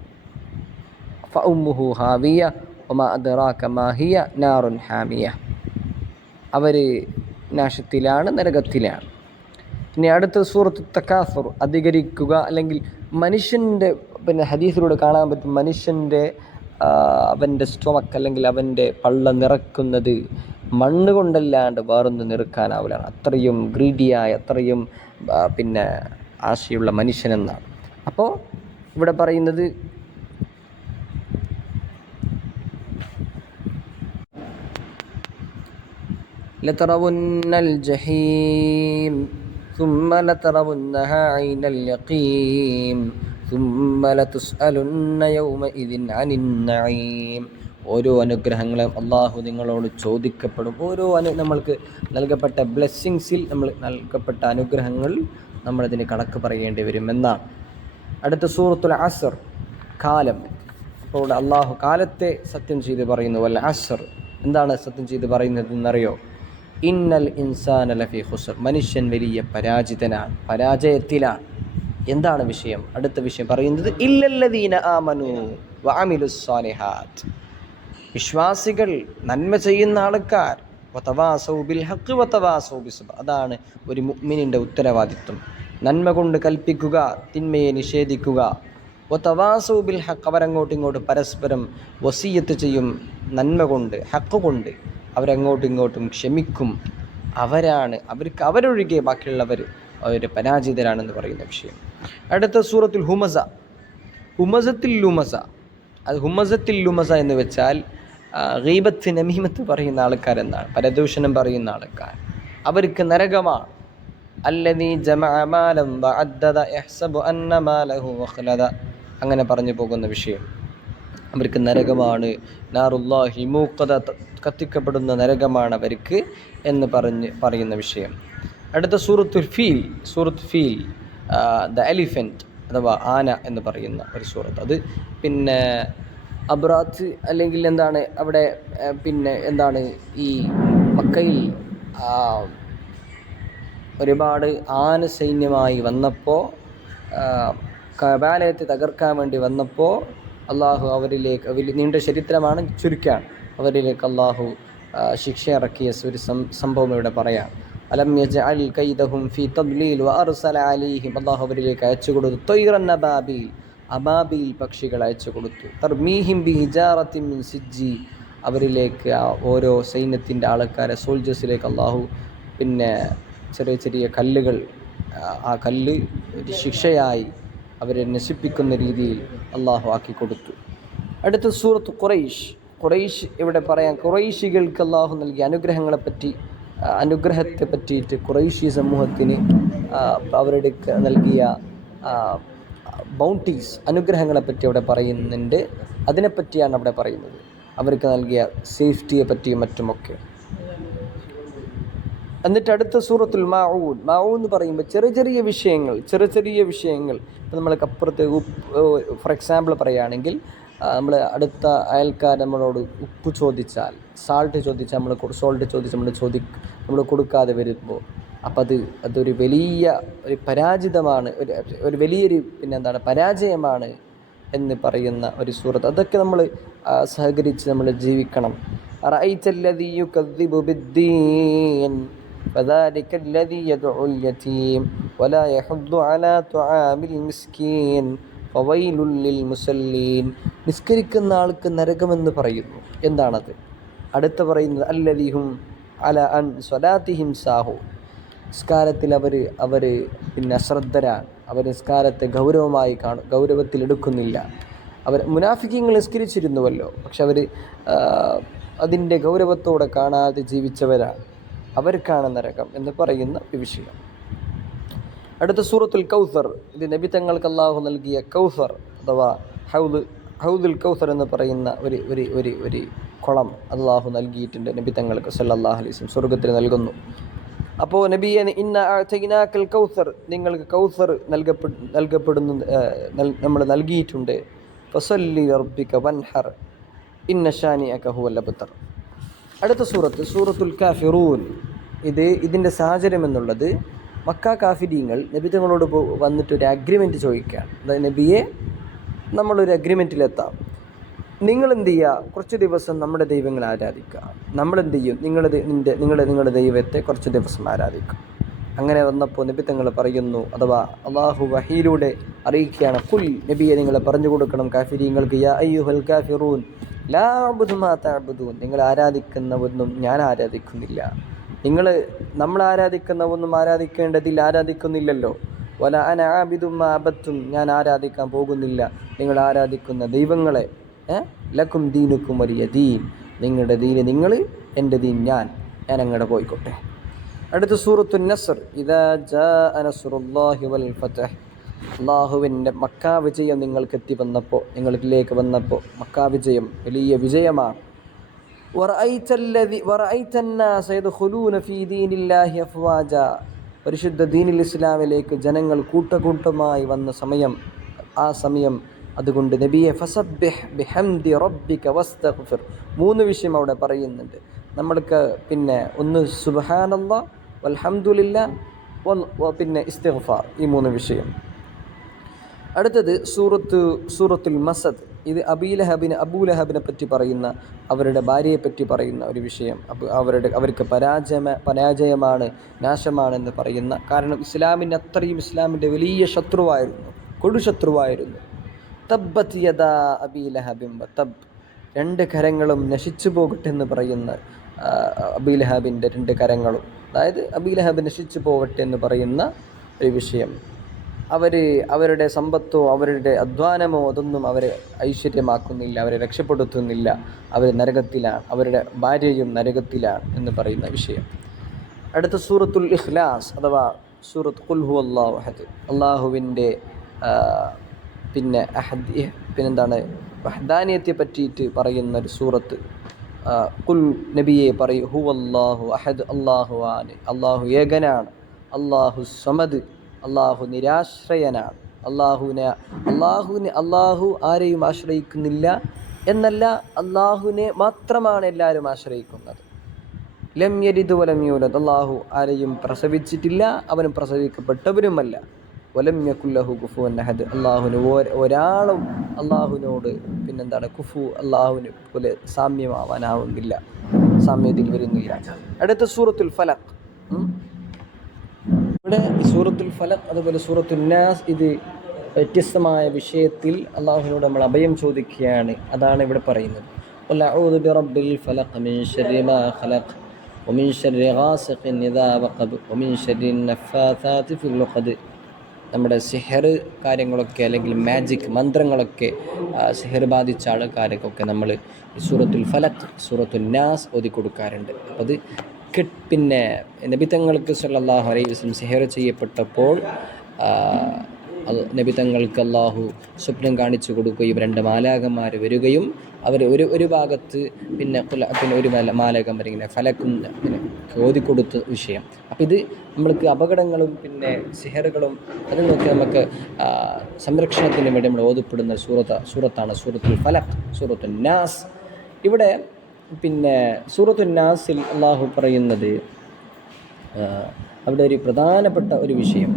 ഫഉമ്മുഹു ഹാവിയ വമാ അദ്റാക മാ ഹിയ നാറുൻ ഹാമിയ, അവർ നാശത്തിലാണ്, നരകത്തിലാണ്. ഇനി അടുത്ത സൂറത്ത് തകാസുർ, അധികരിക്കുക, അല്ലെങ്കിൽ മനുഷ്യൻ്റെ പിന്നെ ഹദീസിലൂടെ കാണാൻ പറ്റും മനുഷ്യൻ്റെ അവൻ്റെ സ്റ്റൊമക്ക് അല്ലെങ്കിൽ അവൻ്റെ പള്ള നിറക്കുന്നത് മണ്ണ് കൊണ്ടല്ലാണ്ട് വേറൊന്ന് നിറക്കാനാവില്ല. അത്രയും ഗ്രീഡിയായ, അത്രയും പിന്നെ ആശയുള്ള മനുഷ്യനെന്നാണ്. അപ്പോൾ ഇവിടെ പറയുന്നത് ലതറവുന്നൽ ജഹീം ثم لترونها عين اليقين ثم لتسألن يومئذ عن النعيم. ഓരോ അനുഗ്രഹങ്ങളും അള്ളാഹു നിങ്ങളോട് ചോദിക്കപ്പെടും. ഓരോ നമ്മൾക്ക് നൽകപ്പെട്ട ബ്ലെസ്സിങ്സിൽ, നമ്മൾ നൽകപ്പെട്ട അനുഗ്രഹങ്ങൾ നമ്മളതിന് കണക്ക് പറയേണ്ടി വരും എന്നാണ്. അടുത്ത സൂറത്തുൽ അസ്ർ, കാലം. അപ്പോൾ അള്ളാഹു കാലത്തെ സത്യം ചെയ്ത് പറയുന്നു. വൽ അസ്ർ, എന്താണ് സത്യം ചെയ്ത് പറയുന്നത് എന്നറിയോ? ഇന്നൽ ഇൻസാന ലഫീ ഖുസ്ർ, മനുഷ്യൻ വലിയ പരാജിതനാണ്, പരാജയത്തിലാണ്. എന്താണ് വിഷയം? അടുത്ത വിഷയം പറയുന്നത് ഇല്ലല്ലദീന ആമനു വഅമിലുസ് സാലിഹാത്ത്, വിശ്വാസികൾ, നന്മ ചെയ്യുന്ന ആൾക്കാർ, വതവാസൗ ബിൽ ഹഖ് വതവാസൗ ബിസ്സബ്ർ, അതാണ് ഒരു മുഅ്മിനിൻ്റെ ഉത്തരവാദിത്വം. നന്മ കൊണ്ട് കൽപ്പിക്കുക, തിന്മയെ നിഷേധിക്കുക. വതവാസൗ ബിൽ ഹഖ്, അവരങ്ങോട്ടും ഇങ്ങോട്ടും പരസ്പരം വസിയത്ത് ചെയ്യും നന്മ കൊണ്ട്, ഹഖ് കൊണ്ട്. അവരങ്ങോട്ടും ഇങ്ങോട്ടും ക്ഷമിക്കും. അവരൊഴികെ ബാക്കിയുള്ളവർ പരാജിതരാണെന്ന് പറയുന്ന വിഷയം. അടുത്ത സൂറത്തുൽ ഹുമസ, ഹുമസത്തിൽ ലുമസ. അത് ഹുമസത്തിൽ ലുമസ എന്ന് വെച്ചാൽ ഗീബത്ത് നമീമത്ത് പറയുന്ന ആൾക്കാരെന്നാണ്, പരദൂഷണം പറയുന്ന ആൾക്കാർ. അവർക്ക് നരകമാണ്. അല്ലദീ ജമഅ മാലൻ വഅദ്ദദ യഹ്സബു അന്ന മാലഹു അഖ്ലദ, അങ്ങനെ പറഞ്ഞു പോകുന്ന വിഷയം. അവർക്ക് നരകമാണ്. നാറുല്ലാഹി മൂഖദ, കത്തിക്കപ്പെടുന്ന നരകമാണ് അവർക്ക് എന്ന് പറയുന്ന വിഷയം. അടുത്ത സൂറത്തുൽ ഫീൽ, ദ എലിഫൻറ്റ് അഥവാ ആന എന്ന് പറയുന്ന ഒരു സൂറത്ത്. അത് പിന്നെ അബ്രാത്ത് അല്ലെങ്കിൽ എന്താണ് അവിടെ പിന്നെ എന്താണ് ഈ മക്കയിൽ ഒരുപാട് ആന സൈന്യമായി വന്നപ്പോൾ, കഅബാലയത്തെ തകർക്കാൻ വേണ്ടി വന്നപ്പോൾ അള്ളാഹു അവരിലേക്ക്, നീണ്ട ചരിത്രമാണ്, ചുരുക്കാണ്, അവരിലേക്ക് അള്ളാഹു ശിക്ഷ ഇറക്കിയ ഒരു സംഭവം ഇവിടെ പറയാം. അലം യജ്അൽ കൈദഹും ഫീ തദ്ലീൽ വഅർസല അലൈഹിം, അള്ളാഹു അവരിലേക്ക് അയച്ചു കൊടുത്തു ത്വയ്റൻ അബാബീൽ, അബാബീൽ പക്ഷികൾ അയച്ചു കൊടുത്തു. തർമീഹിം ബിഹിജാറത്തിൻ മിൻ സിജ്ജി, അവരിലേക്ക് ഓരോ സൈന്യത്തിൻ്റെ ആൾക്കാരെ, സോൾജേഴ്സിലേക്ക് അള്ളാഹു പിന്നെ ചെറിയ ചെറിയ കല്ലുകൾ, ആ കല്ല് ഒരു ശിക്ഷയായി അവരെ നശിപ്പിക്കുന്ന രീതിയിൽ അള്ളാഹു ആക്കി കൊടുത്തു. അടുത്ത സൂറത്ത് ഖുറൈശ് ഇവിടെ പറയാം. ഖുറൈശികൾക്ക് അള്ളാഹു നൽകിയ അനുഗ്രഹത്തെ പറ്റിയിട്ട്, ഖുറൈശി സമൂഹത്തിന് അവരുടെ നൽകിയ ബൗണ്ടീസ്, അനുഗ്രഹങ്ങളെപ്പറ്റി അവിടെ പറയുന്നുണ്ട്. അതിനെപ്പറ്റിയാണ് അവിടെ പറയുന്നത്, അവർക്ക് നൽകിയ സേഫ്റ്റിയെ പറ്റിയും മറ്റുമൊക്കെ. എന്നിട്ട് അടുത്ത സൂറത്തുൽ മാഊൻ എന്ന് പറയുമ്പോൾ ചെറിയ ചെറിയ വിഷയങ്ങൾ. ഇപ്പം നമ്മൾക്ക് അപ്പുറത്ത് ഫോർ എക്സാമ്പിൾ പറയുകയാണെങ്കിൽ, നമ്മൾ അടുത്ത അയൽക്കാർ നമ്മളോട് ഉപ്പ് ചോദിച്ചാൽ, സാൾട്ട് ചോദിച്ചാൽ, നമ്മൾ കൊടുക്കാതെ വരുമ്പോൾ, അപ്പം അതൊരു വലിയ ഒരു പരാജിതമാണ്, ഒരു വലിയൊരു പരാജയമാണ് എന്ന് പറയുന്ന ഒരു സൂറത്ത്. അതൊക്കെ നമ്മൾ സഹകരിച്ച് നമ്മൾ ജീവിക്കണം. അറഅയ്തല്ലദീ യുകദ്ദിബു ബിദ്ദീൻ فذلك الذي يدعو اليتيم ولا يحض على طعام المسكين فويل للمصلين. നിസ്കരിക്കുന്ന ആൾക്ക് നരകമെന്ന് പറയുന്നു. എന്താണത്? അടുത്ത പറയുന്നത് അല്ലദീഹും അലാ അൻ സ്വലാത്തിഹിം സാഹു, നിസ്കാരത്തിൽ അവർ പിന്നെ അശ്രദ്ധരാണ്. അവർ നിസ്കാരത്തെ ഗൗരവത്തിലെടുക്കുന്നില്ല. മുനാഫിക്കീങ്ങൾ നിസ്കരിച്ചിരുന്നുവല്ലോ, പക്ഷെ അവർ അതിൻ്റെ ഗൗരവത്തോടെ കാണാതെ ജീവിച്ചവരാണ്. അവർക്കാണ് നരകം എന്ന് പറയുന്ന വിഷയം. അടുത്ത സൂറത്തുൽ കൗസർ, ഇത് നബി തങ്ങൾക്ക് അല്ലാഹു നൽകിയ കൗസർ അഥവാ ഹൗദുൽ കൗസർ എന്ന് പറയുന്ന ഒരു കുളം അല്ലാഹു നൽകിയിട്ടുണ്ട് നബി തങ്ങൾക്ക് സല്ലല്ലാഹു അലൈഹി വസല്ലം, സ്വർഗ്ഗത്തിൽ നൽകുന്നു. അപ്പോൾ നബിയെ ഇന്ന അഅ്തൈനാക്കൽ കൗസർ, നിങ്ങൾക്ക് കൗസർ നൽകപ്പെടുന്നു, നമ്മൾ നൽകിയിട്ടുണ്ട്. ഫസല്ലി റബ്ബിക വൻഹർ ഇന്ന ഷാനിഅക ഹുവൽ അബ്തർ. അടുത്ത സൂറത്തുൽ കാഫിറൂൻ. ഇതിൻ്റെ സാഹചര്യം എന്നുള്ളത് മക്ക കാഫിരീങ്ങൾ നബി തങ്ങളോട് വന്നിട്ട് ഒരു അഗ്രിമെൻറ്റ് ചോദിക്കുകയാണ്. അതായത് നബിയെ, നമ്മളൊരു അഗ്രിമെൻറ്റിലെത്താം, നിങ്ങളെന്ത് ചെയ്യുക, കുറച്ച് ദിവസം നമ്മുടെ ദൈവങ്ങളെ ആരാധിക്കുക, നമ്മളെന്ത് ചെയ്യും, നിങ്ങളുടെ ദൈവത്തെ കുറച്ച് ദിവസം ആരാധിക്കും. അങ്ങനെ വന്നപ്പോൾ നബി തങ്ങൾ പറയുന്നു, അഥവാ അള്ളാഹു വഹീലൂടെ അറിയിക്കുകയാണ്, കുൽ, നബിയെ നിങ്ങൾ പറഞ്ഞു കൊടുക്കണം കാഫിരീങ്ങൾക്ക്, യാ അയ്യുഹൽ കാഫിറൂൻ ലാ അഅ്ബുദു മാ തഅ്ബുദൂൻ, നിങ്ങൾ ആരാധിക്കുന്നതൊന്നും ഞാൻ ആരാധിക്കുന്നില്ല. നമ്മൾ ആരാധിക്കുന്നതൊന്നും ആരാധിക്കുന്നില്ലല്ലോ. വല അന ആബിദു മാ അബദ്തും, ഞാൻ ആരാധിക്കാൻ പോകുന്നില്ല നിങ്ങൾ ആരാധിക്കുന്ന ദൈവങ്ങളെ. ലക്കും ദീനുക്കും വലിയ ദീൻ, നിങ്ങളുടെ ദീന് നിങ്ങൾ, എൻ്റെ ദീൻ ഞാൻ അങ്ങോട്ട് പോയിക്കോട്ടെ. അടുത്ത സൂറത്തുൻ നസ്ർ. ഇദാ ജാഅ നസ്റുല്ലാഹി വൽ ഫതഹ്, അള്ളാഹുവിൻ്റെ മക്കാ വിജയം നിങ്ങളിലേക്ക് വന്നപ്പോൾ മക്കാ വിജയം വലിയ വിജയമാണ്. പരിശുദ്ധ ദീനിൽ ഇസ്ലാമിലേക്ക് ജനങ്ങൾ കൂട്ടമായി വന്ന സമയം, ആ സമയം അതുകൊണ്ട് നബിയെ ഫസബ്ബിഹ് ബിഹംദി റബ്ബിക വസ്തഗ്ഫിർ, 3 വിഷയം അവിടെ പറയുന്നുണ്ട്. നമ്മൾക്ക് പിന്നെ ഒന്ന് സുബ്ഹാനല്ലാഹ്, വൽഹംദുലില്ലാഹ്, പിന്നെ ഇസ്തിഗ്ഫാർ, ഈ 3 വിഷയം. അടുത്തത് സൂറത്തുൽ മസദ്. ഇത് അബൂലഹബിനെ പറ്റി പറയുന്ന, അവരുടെ ഭാര്യയെപ്പറ്റി പറയുന്ന ഒരു വിഷയം. അവർക്ക് പരാജയമാണ്, നാശമാണെന്ന് പറയുന്ന. കാരണം ഇസ്ലാമിൻ്റെ വലിയ ശത്രുവായിരുന്നു, കൊടുശത്രുവായിരുന്നു. തബ്ബത് യദാ അബീ ലഹബിൻ വതബ്, 2 കരങ്ങളും നശിച്ചു പോകട്ടെ എന്ന് പറയുന്ന അബീ ലഹബിൻ്റെ 2 കരങ്ങളും, അതായത് അബീ ലഹബ് നശിച്ചു പോകട്ടെ എന്ന് പറയുന്ന ഒരു വിഷയം. അവരുടെ സമ്പത്തോ അവരുടെ അധ്വാനമോ അതൊന്നും അവരെ ഐശ്വര്യമാക്കുന്നില്ല, അവരെ രക്ഷപ്പെടുത്തുന്നില്ല, അവർ നരകത്തിലാണ്, അവരുടെ ഭാര്യയും നരകത്തിലാണ് എന്ന് പറയുന്ന വിഷയം. അടുത്ത സൂറത്തുൽ ഇഖ്ലാസ്, അഥവാ സൂറത്ത് ഖുൽ ഹുവല്ലാഹു അഹദ്, അള്ളാഹുവിൻ്റെ പിന്നെന്താണ് വഹ്ദാനിയത്തെ പറ്റിയിട്ട് പറയുന്ന ഒരു സൂറത്ത്. ഖുൽ, നബിയെ പറയൂ, ഹുവല്ലാഹു അഹദ്, അള്ളാഹു ഏകനാണ്, അള്ളാഹു സമദ്, അള്ളാഹു നിരാശ്രയനാണ്. അള്ളാഹു ആരെയും ആശ്രയിക്കുന്നില്ല എന്നല്ല, അള്ളാഹുവിനെ മാത്രമാണ് എല്ലാവരും ആശ്രയിക്കുന്നത്. ലം യലിദ് വലം യൂലദ്, അള്ളാഹു ആരെയും പ്രസവിച്ചിട്ടില്ല, അവനും പ്രസവിക്കപ്പെട്ടവരുമല്ല. വലം യകുൽ ലഹു കുഫുവൻ അഹദ്, അള്ളാഹുവിന് ഒരാളും അള്ളാഹുവിനോട് കുഫു, അള്ളാഹുവിന് പോലെ സാമ്യമാവാനാവുന്നില്ല, സാമ്യത്തിൽ വരുന്നില്ല. അടുത്ത സൂറത്തുൽ ഫലഖ്. ഇവിടെ സൂറത്തുൽ ഫലഖ് അതുപോലെ സൂറത്തുൻ നാസ്, ഇത് വ്യത്യസ്തമായ വിഷയത്തിൽ അള്ളാഹുവിനോട് നമ്മൾ അഭയം ചോദിക്കുകയാണ്. അതാണ് ഇവിടെ പറയുന്നത്. ഖുൽ അഊദു ബിറബ്ബിൽ ഫലഖ് മിൻ ശർരി മാ ഖലഖ് വമിൻ ശർരി ഗാസിഖിൻ ഇദാ വഖബ് വമിൻ ശർരി നഫ്ഫാഥാതി ഫിൽ ഉഖദ്. നമ്മുടെ സിഹർ കാര്യങ്ങളൊക്കെ, അല്ലെങ്കിൽ മാജിക് മന്ത്രങ്ങളൊക്കെ, സിഹർ ബാധിച്ച ആൾക്കാർക്കൊക്കെ നമ്മൾ സൂറത്തുൽ ഫലഖ്, സൂറത്തുൻ നാസ് ഓതി കൊടുക്കാറുണ്ട്. അപ്പോൾ അത് പിന്നെ നബി തങ്ങൾക്ക് സല്ലല്ലാഹു അലൈഹി വസല്ലം സിഹർ ചെയ്യപ്പെട്ടപ്പോൾ നബി തങ്ങൾക്ക് അള്ളാഹു സ്വപ്നം കാണിച്ചു കൊടുക്കുകയും 2 മാലാകന്മാർ വരികയും അവർ ഒരു ഭാഗത്ത് പിന്നെ ഒരു മാലാകം വരിങ്ങനെ ഫലക്കും ഓതിക്കൊടുത്ത വിഷയം. അപ്പം ഇത് നമ്മൾക്ക് അപകടങ്ങളും പിന്നെ സിഹറുകളും അതിൽ നോക്കി നമുക്ക് സംരക്ഷണത്തിന് വേണ്ടി നമ്മൾ ഓതപ്പെടുന്ന സൂറത്താണ് സൂറത്തുൽ ഫലഖ്, സൂറത്തുൻ നാസ്. ഇവിടെ പിന്നെ സൂറത്തുൻ നാസിൽ അള്ളാഹു പറയുന്നത്, അവിടെ ഒരു പ്രധാനപ്പെട്ട ഒരു വിഷയം,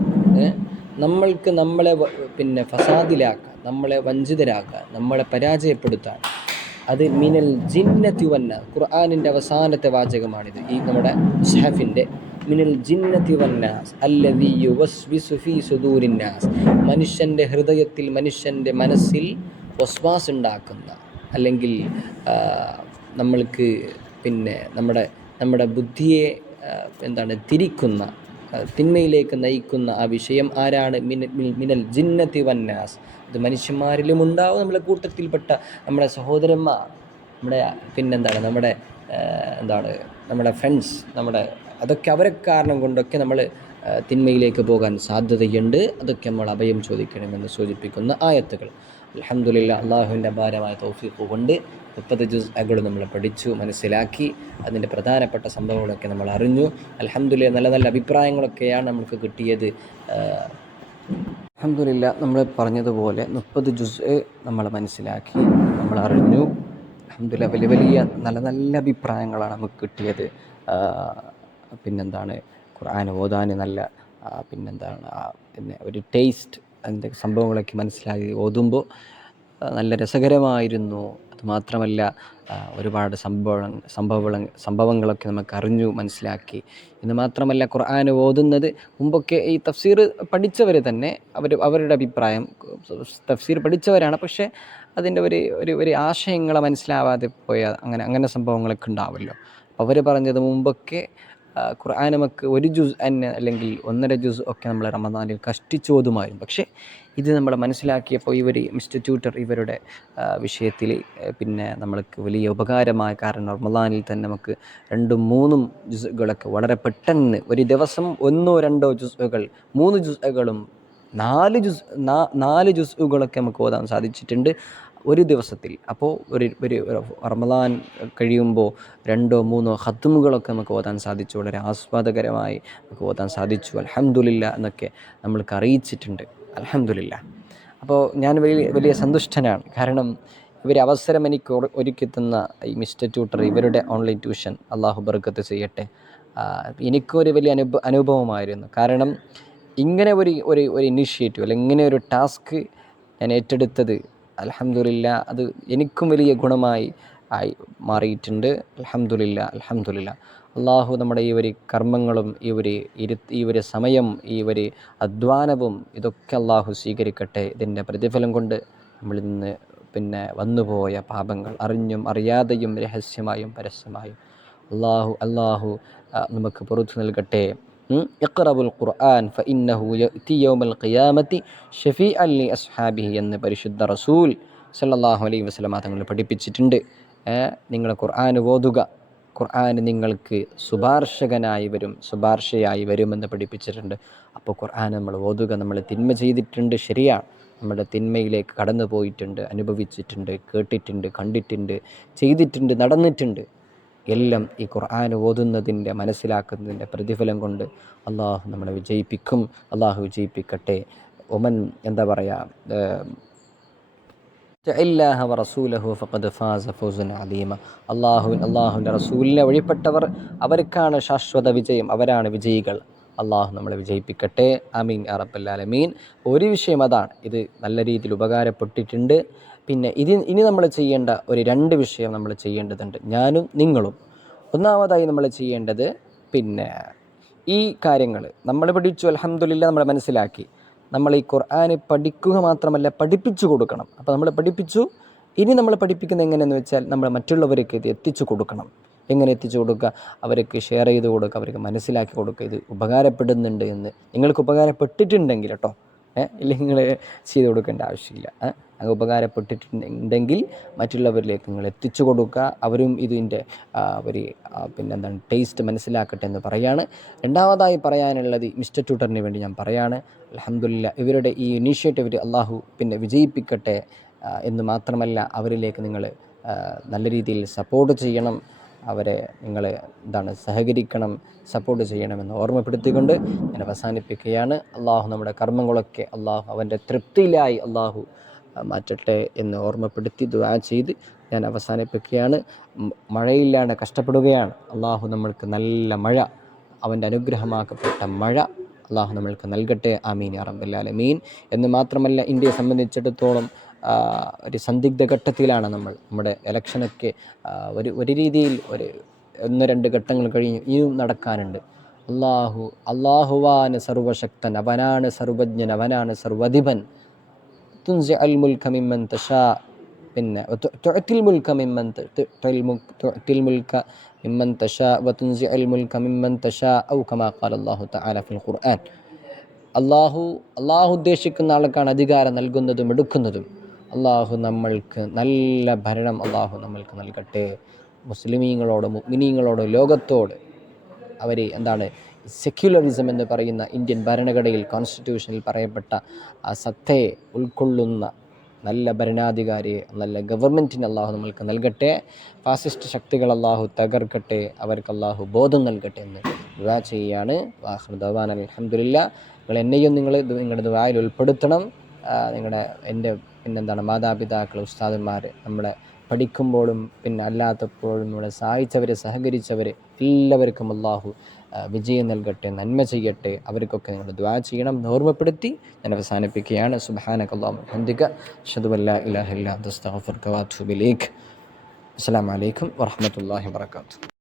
നമ്മൾക്ക് നമ്മളെ പിന്നെ ഫസാദിലാക്കാൻ, നമ്മളെ വഞ്ചിതരാക്കാൻ, നമ്മളെ പരാജയപ്പെടുത്താൻ, അത് മിനൽ ജിന്നത്തി വന്നാസ്, ഖുർആനിൻ്റെ അവസാനത്തെ വാചകമാണിത്. ഈ നമ്മുടെ മുസ്ഹഫിൻ്റെ മിനൽ ജിന്നത്തി വന്നാസ് അല്ലദീ യുവസ്വിസു ഫീ സുദൂരിന്നാസ്, മനുഷ്യൻ്റെ ഹൃദയത്തിൽ, മനുഷ്യൻ്റെ മനസ്സിൽ വസ്വാസ് ഉണ്ടാക്കുന്ന, അല്ലെങ്കിൽ നമ്മൾക്ക് പിന്നെ നമ്മുടെ ബുദ്ധിയെ തിരിക്കുന്ന, തിന്മയിലേക്ക് നയിക്കുന്ന ആ വിഷയം ആരാണ്? മിനൽ ജിന്നത്തി വന്നാസ്. ഇത് മനുഷ്യന്മാരിലും ഉണ്ടാവും, നമ്മളെ കൂട്ടത്തിൽപ്പെട്ട നമ്മുടെ സഹോദരന്മാർ, നമ്മുടെ ഫ്രണ്ട്സ്, അതൊക്കെ അവരെ കാരണം കൊണ്ടൊക്കെ നമ്മൾ തിന്മയിലേക്ക് പോകാൻ സാധ്യതയുണ്ട്. അതൊക്കെ നമ്മൾ അഭയം ചോദിക്കണമെന്ന് സൂചിപ്പിക്കുന്ന ആയത്തുകൾ. അൽഹംദുലില്ലാഹ്, അള്ളാഹുവിൻ്റെ അപാരമായ തൗഫീഖ് കൊണ്ട് 30 ജുസ്അകൾ നമ്മൾ പഠിച്ചു, മനസ്സിലാക്കി. അതിൻ്റെ പ്രധാനപ്പെട്ട സംഭവങ്ങളൊക്കെ നമ്മൾ അറിഞ്ഞു. അൽഹംദുലില്ലാഹ്, നല്ല നല്ല അഭിപ്രായങ്ങളൊക്കെയാണ് നമുക്ക് കിട്ടിയത്. അൽഹംദുലില്ലാഹ്, നമ്മൾ പറഞ്ഞതുപോലെ 30 ജുസ്അ് നമ്മൾ മനസ്സിലാക്കി, നമ്മൾ അറിഞ്ഞു. അൽഹംദുലില്ലാഹ്, വലിയ വലിയ നല്ല നല്ല അഭിപ്രായങ്ങളാണ് നമുക്ക് കിട്ടിയത്. പിന്നെന്താണ്, ഖുർആൻ ഓതാൻ നല്ല പിന്നെ ഒരു ടേസ്റ്റ്, അതിൻ്റെ സംഭവങ്ങളൊക്കെ മനസ്സിലാക്കി ഓതുമ്പോൾ നല്ല രസകരമായിരുന്നു. അതുമാത്രമല്ല, ഒരുപാട് സംഭവങ്ങളൊക്കെ നമുക്ക് അറിഞ്ഞു, മനസ്സിലാക്കി. എന്ന് മാത്രമല്ല, ഖുർആൻ ഓതുന്നത് മുമ്പൊക്കെ ഈ തഫ്സീർ പഠിച്ചവർ തന്നെ അവരുടെ അഭിപ്രായം, തഫ്സീർ പഠിച്ചവരാണ്, പക്ഷേ അതിൻ്റെ ഒരു ആശയങ്ങളെ മനസ്സിലാവാതെ പോയ അങ്ങനെ സംഭവങ്ങളൊക്കെ ഉണ്ടാവുമല്ലോ. അവർ പറഞ്ഞത് മുമ്പൊക്കെ ഖുർആൻ നമുക്ക് 1 ജുസ് അല്ലെങ്കിൽ 1.5 ജുസ് ഒക്കെ നമ്മൾ റമദാനിൽ കഷ്ടിച്ചോതുമായിരുന്നു. പക്ഷേ ഇത് നമ്മൾ മനസ്സിലാക്കിയപ്പോൾ മിസ്റ്റർ ട്യൂട്ടർ ഇവരുടെ വിഷയത്തിൽ പിന്നെ നമ്മൾക്ക് വലിയ ഉപകാരമായ, കാരണം റമദാനിൽ തന്നെ നമുക്ക് 2ഉം 3ഉം ജുസുകളൊക്കെ വളരെ പെട്ടെന്ന് ഒരു ദിവസം 1ഓ 2ഓ ജുസുകൾ, 3 ജുസുകളും 4 ജുസുകളൊക്കെ നമുക്ക് ഓതാൻ സാധിച്ചിട്ടുണ്ട് ഒരു ദിവസത്തിൽ. അപ്പോൾ ഒരു റമദാൻ കഴിയുമ്പോൾ 2ഓ 3ഓ ഖത്മുകളൊക്കെ നമുക്ക് ഓതാൻ സാധിച്ചു, വളരെ ആസ്വാദകരമായി നമുക്ക് ഓതാൻ സാധിച്ചു. അൽഹംദുലില്ലാഹ് എന്നൊക്കെ നമ്മൾക്ക് അറിയിച്ചിട്ടുണ്ട്. അൽഹംദുലില്ലാഹ്. അപ്പോൾ ഞാൻ വലിയ സന്തുഷ്ടനാണ്, കാരണം ഇവർ അവസരം എനിക്ക് ഒരുക്കി തന്ന ഈ മിസ്റ്റർ ട്യൂട്ടർ, ഇവരുടെ ഓൺലൈൻ ട്യൂഷൻ, അള്ളാഹു ബർക്കത്ത് ചെയ്യട്ടെ. എനിക്കൊരു വലിയ അനുഭവമായിരുന്നു. കാരണം ഇങ്ങനെ ഒരു ഇനിഷ്യേറ്റീവ് അല്ലെങ്കിൽ ഇങ്ങനെ ഒരു ടാസ്ക് ഞാൻ ഏറ്റെടുത്തത്, അൽഹംദുലില്ലാഹ്, അത് എനിക്കും വലിയ ഗുണമായി മാറിയിട്ടുണ്ട്. അൽഹംദുലില്ലാഹ്. അള്ളാഹു നമ്മുടെ ഈ ഒരു കർമ്മങ്ങളും ഈ ഒരു സമയം, ഈ ഒരു അധ്വാനവും ഇതൊക്കെ അള്ളാഹു സ്വീകരിക്കട്ടെ. ഇതിൻ്റെ പ്രതിഫലം കൊണ്ട് നമ്മളിൽ നിന്ന് പിന്നെ വന്നുപോയ പാപങ്ങൾ, അറിഞ്ഞും അറിയാതെയും രഹസ്യമായും പരസ്യമായും, അള്ളാഹു നമുക്ക് പുറത്തു നൽകട്ടെ. ഇഖ്റഉൽ ഖുർആൻ ഫഇന്നഹു യഅതി യൗമൽ ഖിയാമത്തി ഷഫീഅൻ ലി അസ്ഹാബിഹി എന്ന് പരിശുദ്ധ റസൂൽ സല്ലല്ലാഹു അലൈഹി വസല്ലം തങ്ങൾ പഠിപ്പിച്ചിട്ടുണ്ട്. നിങ്ങൾ ഖുർആൻ ഓതുക, ഖുർആൻ നിങ്ങൾക്ക് ശുപാർശയായി വരുമെന്ന് പഠിപ്പിച്ചിട്ടുണ്ട്. അപ്പോൾ ഖുർആൻ നമ്മൾ ഓതുക. നമ്മൾ തിന്മ ചെയ്തിട്ടുണ്ട്, ശരിയാണ്, നമ്മുടെ തിന്മയിലേക്ക് കടന്നു പോയിട്ടുണ്ട്, അനുഭവിച്ചിട്ടുണ്ട്, കേട്ടിട്ടുണ്ട്, കണ്ടിട്ടുണ്ട്, ചെയ്തിട്ടുണ്ട്, നടന്നിട്ടുണ്ട്. എല്ലാം ഈ ഖുർആൻ ഓതുന്നതിൻ്റെ, മനസ്സിലാക്കുന്നതിൻ്റെ പ്രതിഫലം കൊണ്ട് അള്ളാഹു നമ്മളെ വിജയിപ്പിക്കും. അള്ളാഹു വിജയിപ്പിക്കട്ടെ. ഒമൻ എന്താ പറയുക, അള്ളാഹുവിൻ്റെ റസൂലിനെ വഴിപ്പെട്ടവർ അവർക്കാണ് ശാശ്വത വിജയം, അവരാണ് വിജയികൾ. അള്ളാഹു നമ്മളെ വിജയിപ്പിക്കട്ടെ. ആമീൻ യാ റബ്ബൽ ആലമീൻ. ഒരു വിഷയം അതാണ്, ഇത് നല്ല രീതിയിൽ ഉപകാരപ്പെട്ടിട്ടുണ്ട്. പിന്നെ ഇനി നമ്മൾ ചെയ്യേണ്ട 2 വിഷയം നമ്മൾ ചെയ്യേണ്ടതുണ്ട്, ഞാനും നിങ്ങളും. ഒന്നാമതായി നമ്മൾ ചെയ്യേണ്ടത്, പിന്നെ ഈ കാര്യങ്ങൾ നമ്മൾ പഠിച്ചു, അൽഹംദുലില്ലാഹ്, നമ്മൾ മനസ്സിലാക്കി. നമ്മൾ ഈ ഖുർആൻ പഠിക്കുക മാത്രമല്ല, പഠിപ്പിച്ചു കൊടുക്കണം. അപ്പോൾ നമ്മൾ പഠിപ്പിച്ചു. ഇനി നമ്മൾ പഠിപ്പിക്കുന്നത് എങ്ങനെയെന്ന് വെച്ചാൽ, നമ്മൾ മറ്റുള്ളവർക്ക് ഇത് എത്തിച്ചു കൊടുക്കണം. എങ്ങനെ എത്തിച്ചു കൊടുക്കുക? അവർക്ക് ഷെയർ ചെയ്ത് കൊടുക്കുക, അവർക്ക് മനസ്സിലാക്കി കൊടുക്കുക, ഇത് ഉപകാരപ്പെടുന്നുണ്ട് എന്ന്. നിങ്ങൾക്ക് ഉപകാരപ്പെട്ടിട്ടുണ്ടെങ്കിൽ കേട്ടോ, ഇല്ലെങ്കിൽ നിങ്ങൾ ചെയ്ത് കൊടുക്കേണ്ട ആവശ്യമില്ല. അത് ഉപകാരപ്പെട്ടിട്ടുണ്ടെങ്കിൽ മറ്റുള്ളവരിലേക്ക് നിങ്ങൾ എത്തിച്ചു കൊടുക്കുക. അവരും ഇതിൻ്റെ ടേസ്റ്റ് മനസ്സിലാക്കട്ടെ എന്ന് പറയാണ്. രണ്ടാമതായി പറയാനുള്ളത്, മിസ്റ്റർ ട്യൂട്ടറിന് വേണ്ടി ഞാൻ പറയാണ്, അൽഹംദുലില്ലാഹ്, ഇവരുടെ ഈ ഇനീഷ്യേറ്റീവ് അള്ളാഹു പിന്നെ വിജയിപ്പിക്കട്ടെ എന്ന് മാത്രമല്ല, അവരിലേക്ക് നിങ്ങൾ നല്ല രീതിയിൽ സപ്പോർട്ട് ചെയ്യണം, അവരെ നിങ്ങൾ സഹകരിക്കണം, സപ്പോർട്ട് ചെയ്യണമെന്ന് ഓർമ്മപ്പെടുത്തിക്കൊണ്ട് ഞാൻ അവസാനിപ്പിക്കുകയാണ്. അള്ളാഹു നമ്മുടെ കർമ്മങ്ങളൊക്കെ അള്ളാഹു അവൻ്റെ തൃപ്തിയിലായി അള്ളാഹു മാറ്റട്ടെ എന്ന് ഓർമ്മപ്പെടുത്തി ദുആ ചെയ്ത് ഞാൻ അവസാനിപ്പിക്കുകയാണ്. മഴയില്ലാണ്ട് കഷ്ടപ്പെടുകയാണ്. അള്ളാഹു നമ്മൾക്ക് നല്ല മഴ, അവൻ്റെ അനുഗ്രഹമാക്കപ്പെട്ട മഴ അള്ളാഹു നമ്മൾക്ക് നൽകട്ടെ. ആമീൻ യാ റബ്ബൽ ആലമീൻ. എന്ന് മാത്രമല്ല, ഇന്ത്യയെ സംബന്ധിച്ചിടത്തോളം ഒരു സന്ദിഗ്ധ ഘട്ടത്തിലാണ് നമ്മുടെ ഇലക്ഷനൊക്കെ ഒരു രീതിയിൽ 1-2 ഘട്ടങ്ങൾ കഴിഞ്ഞ് ഇനിയും നടക്കാനുണ്ട്. അള്ളാഹുവാണ് സർവശക്തൻ, അവനാണ് സർവജ്ഞൻ, അവനാണ് സർവധിപൻ. തുൻസിഉൽ മുൽക മിമ്മൻ തശാ, പിന്നെ തുഅതിൽ മുൽക മിമ്മൻ തശാ വതുൻസിഉൽ മുൽക മിമ്മൻ തശാ ഔ കമാ ഖാല അല്ലാഹു തആല ഫിൽ ഖുർആൻ. അള്ളാഹു ഉദ്ദേശിക്കുന്ന ആൾക്കാണ് അധികാരം നൽകുന്നതും എടുക്കുന്നതും. അള്ളാഹു നമ്മൾക്ക് നല്ല ഭരണം അള്ളാഹു നമ്മൾക്ക് നൽകട്ടെ. മുസ്ലിമീങ്ങളോട്, മുഅ്മിനീങ്ങളോട്, ലോകത്തോട് അവർ സെക്യുലറിസം എന്ന് പറയുന്ന ഇന്ത്യൻ ഭരണഘടനയിൽ കോൺസ്റ്റിറ്റ്യൂഷനിൽ പറയപ്പെട്ട ആ സത്തയെ ഉൾക്കൊള്ളുന്ന നല്ല ഭരണാധികാരിയെ, നല്ല ഗവൺമെൻറ്റിന് അള്ളാഹു നമ്മൾക്ക് നൽകട്ടെ. ഫാസിസ്റ്റ് ശക്തികൾ അള്ളാഹു തകർക്കട്ടെ, അവർക്ക് അള്ളാഹു ബോധം നൽകട്ടെ എന്ന് ദുആ ചെയ്യുകയാണ്. വാഖിറു ദഅ്വാനാ അൽഹംദുലില്ലാഹ്. നിങ്ങൾ എന്നെയും നിങ്ങളുടെ ദുആയിൽ ഉൾപ്പെടുത്തണം. എൻ്റെ മാതാപിതാക്കൾ, ഉസ്താദന്മാർ, നമ്മളെ പഠിക്കുമ്പോഴും പിന്നെ അല്ലാത്തപ്പോഴും നമ്മളെ സഹായിച്ചവർ, സഹകരിച്ചവർ എല്ലാവർക്കും അള്ളാഹു വിജയം നൽകട്ടെ, നന്മ ചെയ്യട്ടെ. അവർക്കൊക്കെ നിങ്ങൾ ദുആ ചെയ്യണം എന്ന് ഓർമ്മപ്പെടുത്തി ഞാൻ അവസാനിപ്പിക്കുകയാണ്. സുബ്ഹാനകല്ലാഹുമ്മ വബിഹംദിക അശ്ഹദു അല്ലാ ഇലാഹ ഇല്ലാ അൻത അസ്തഗ്ഫിറുക വഅതൂബു ഇലൈക്. അസ്സലാമു അലൈക്കും വറഹ്മത്തുള്ളാഹി വബറകാതുഹു.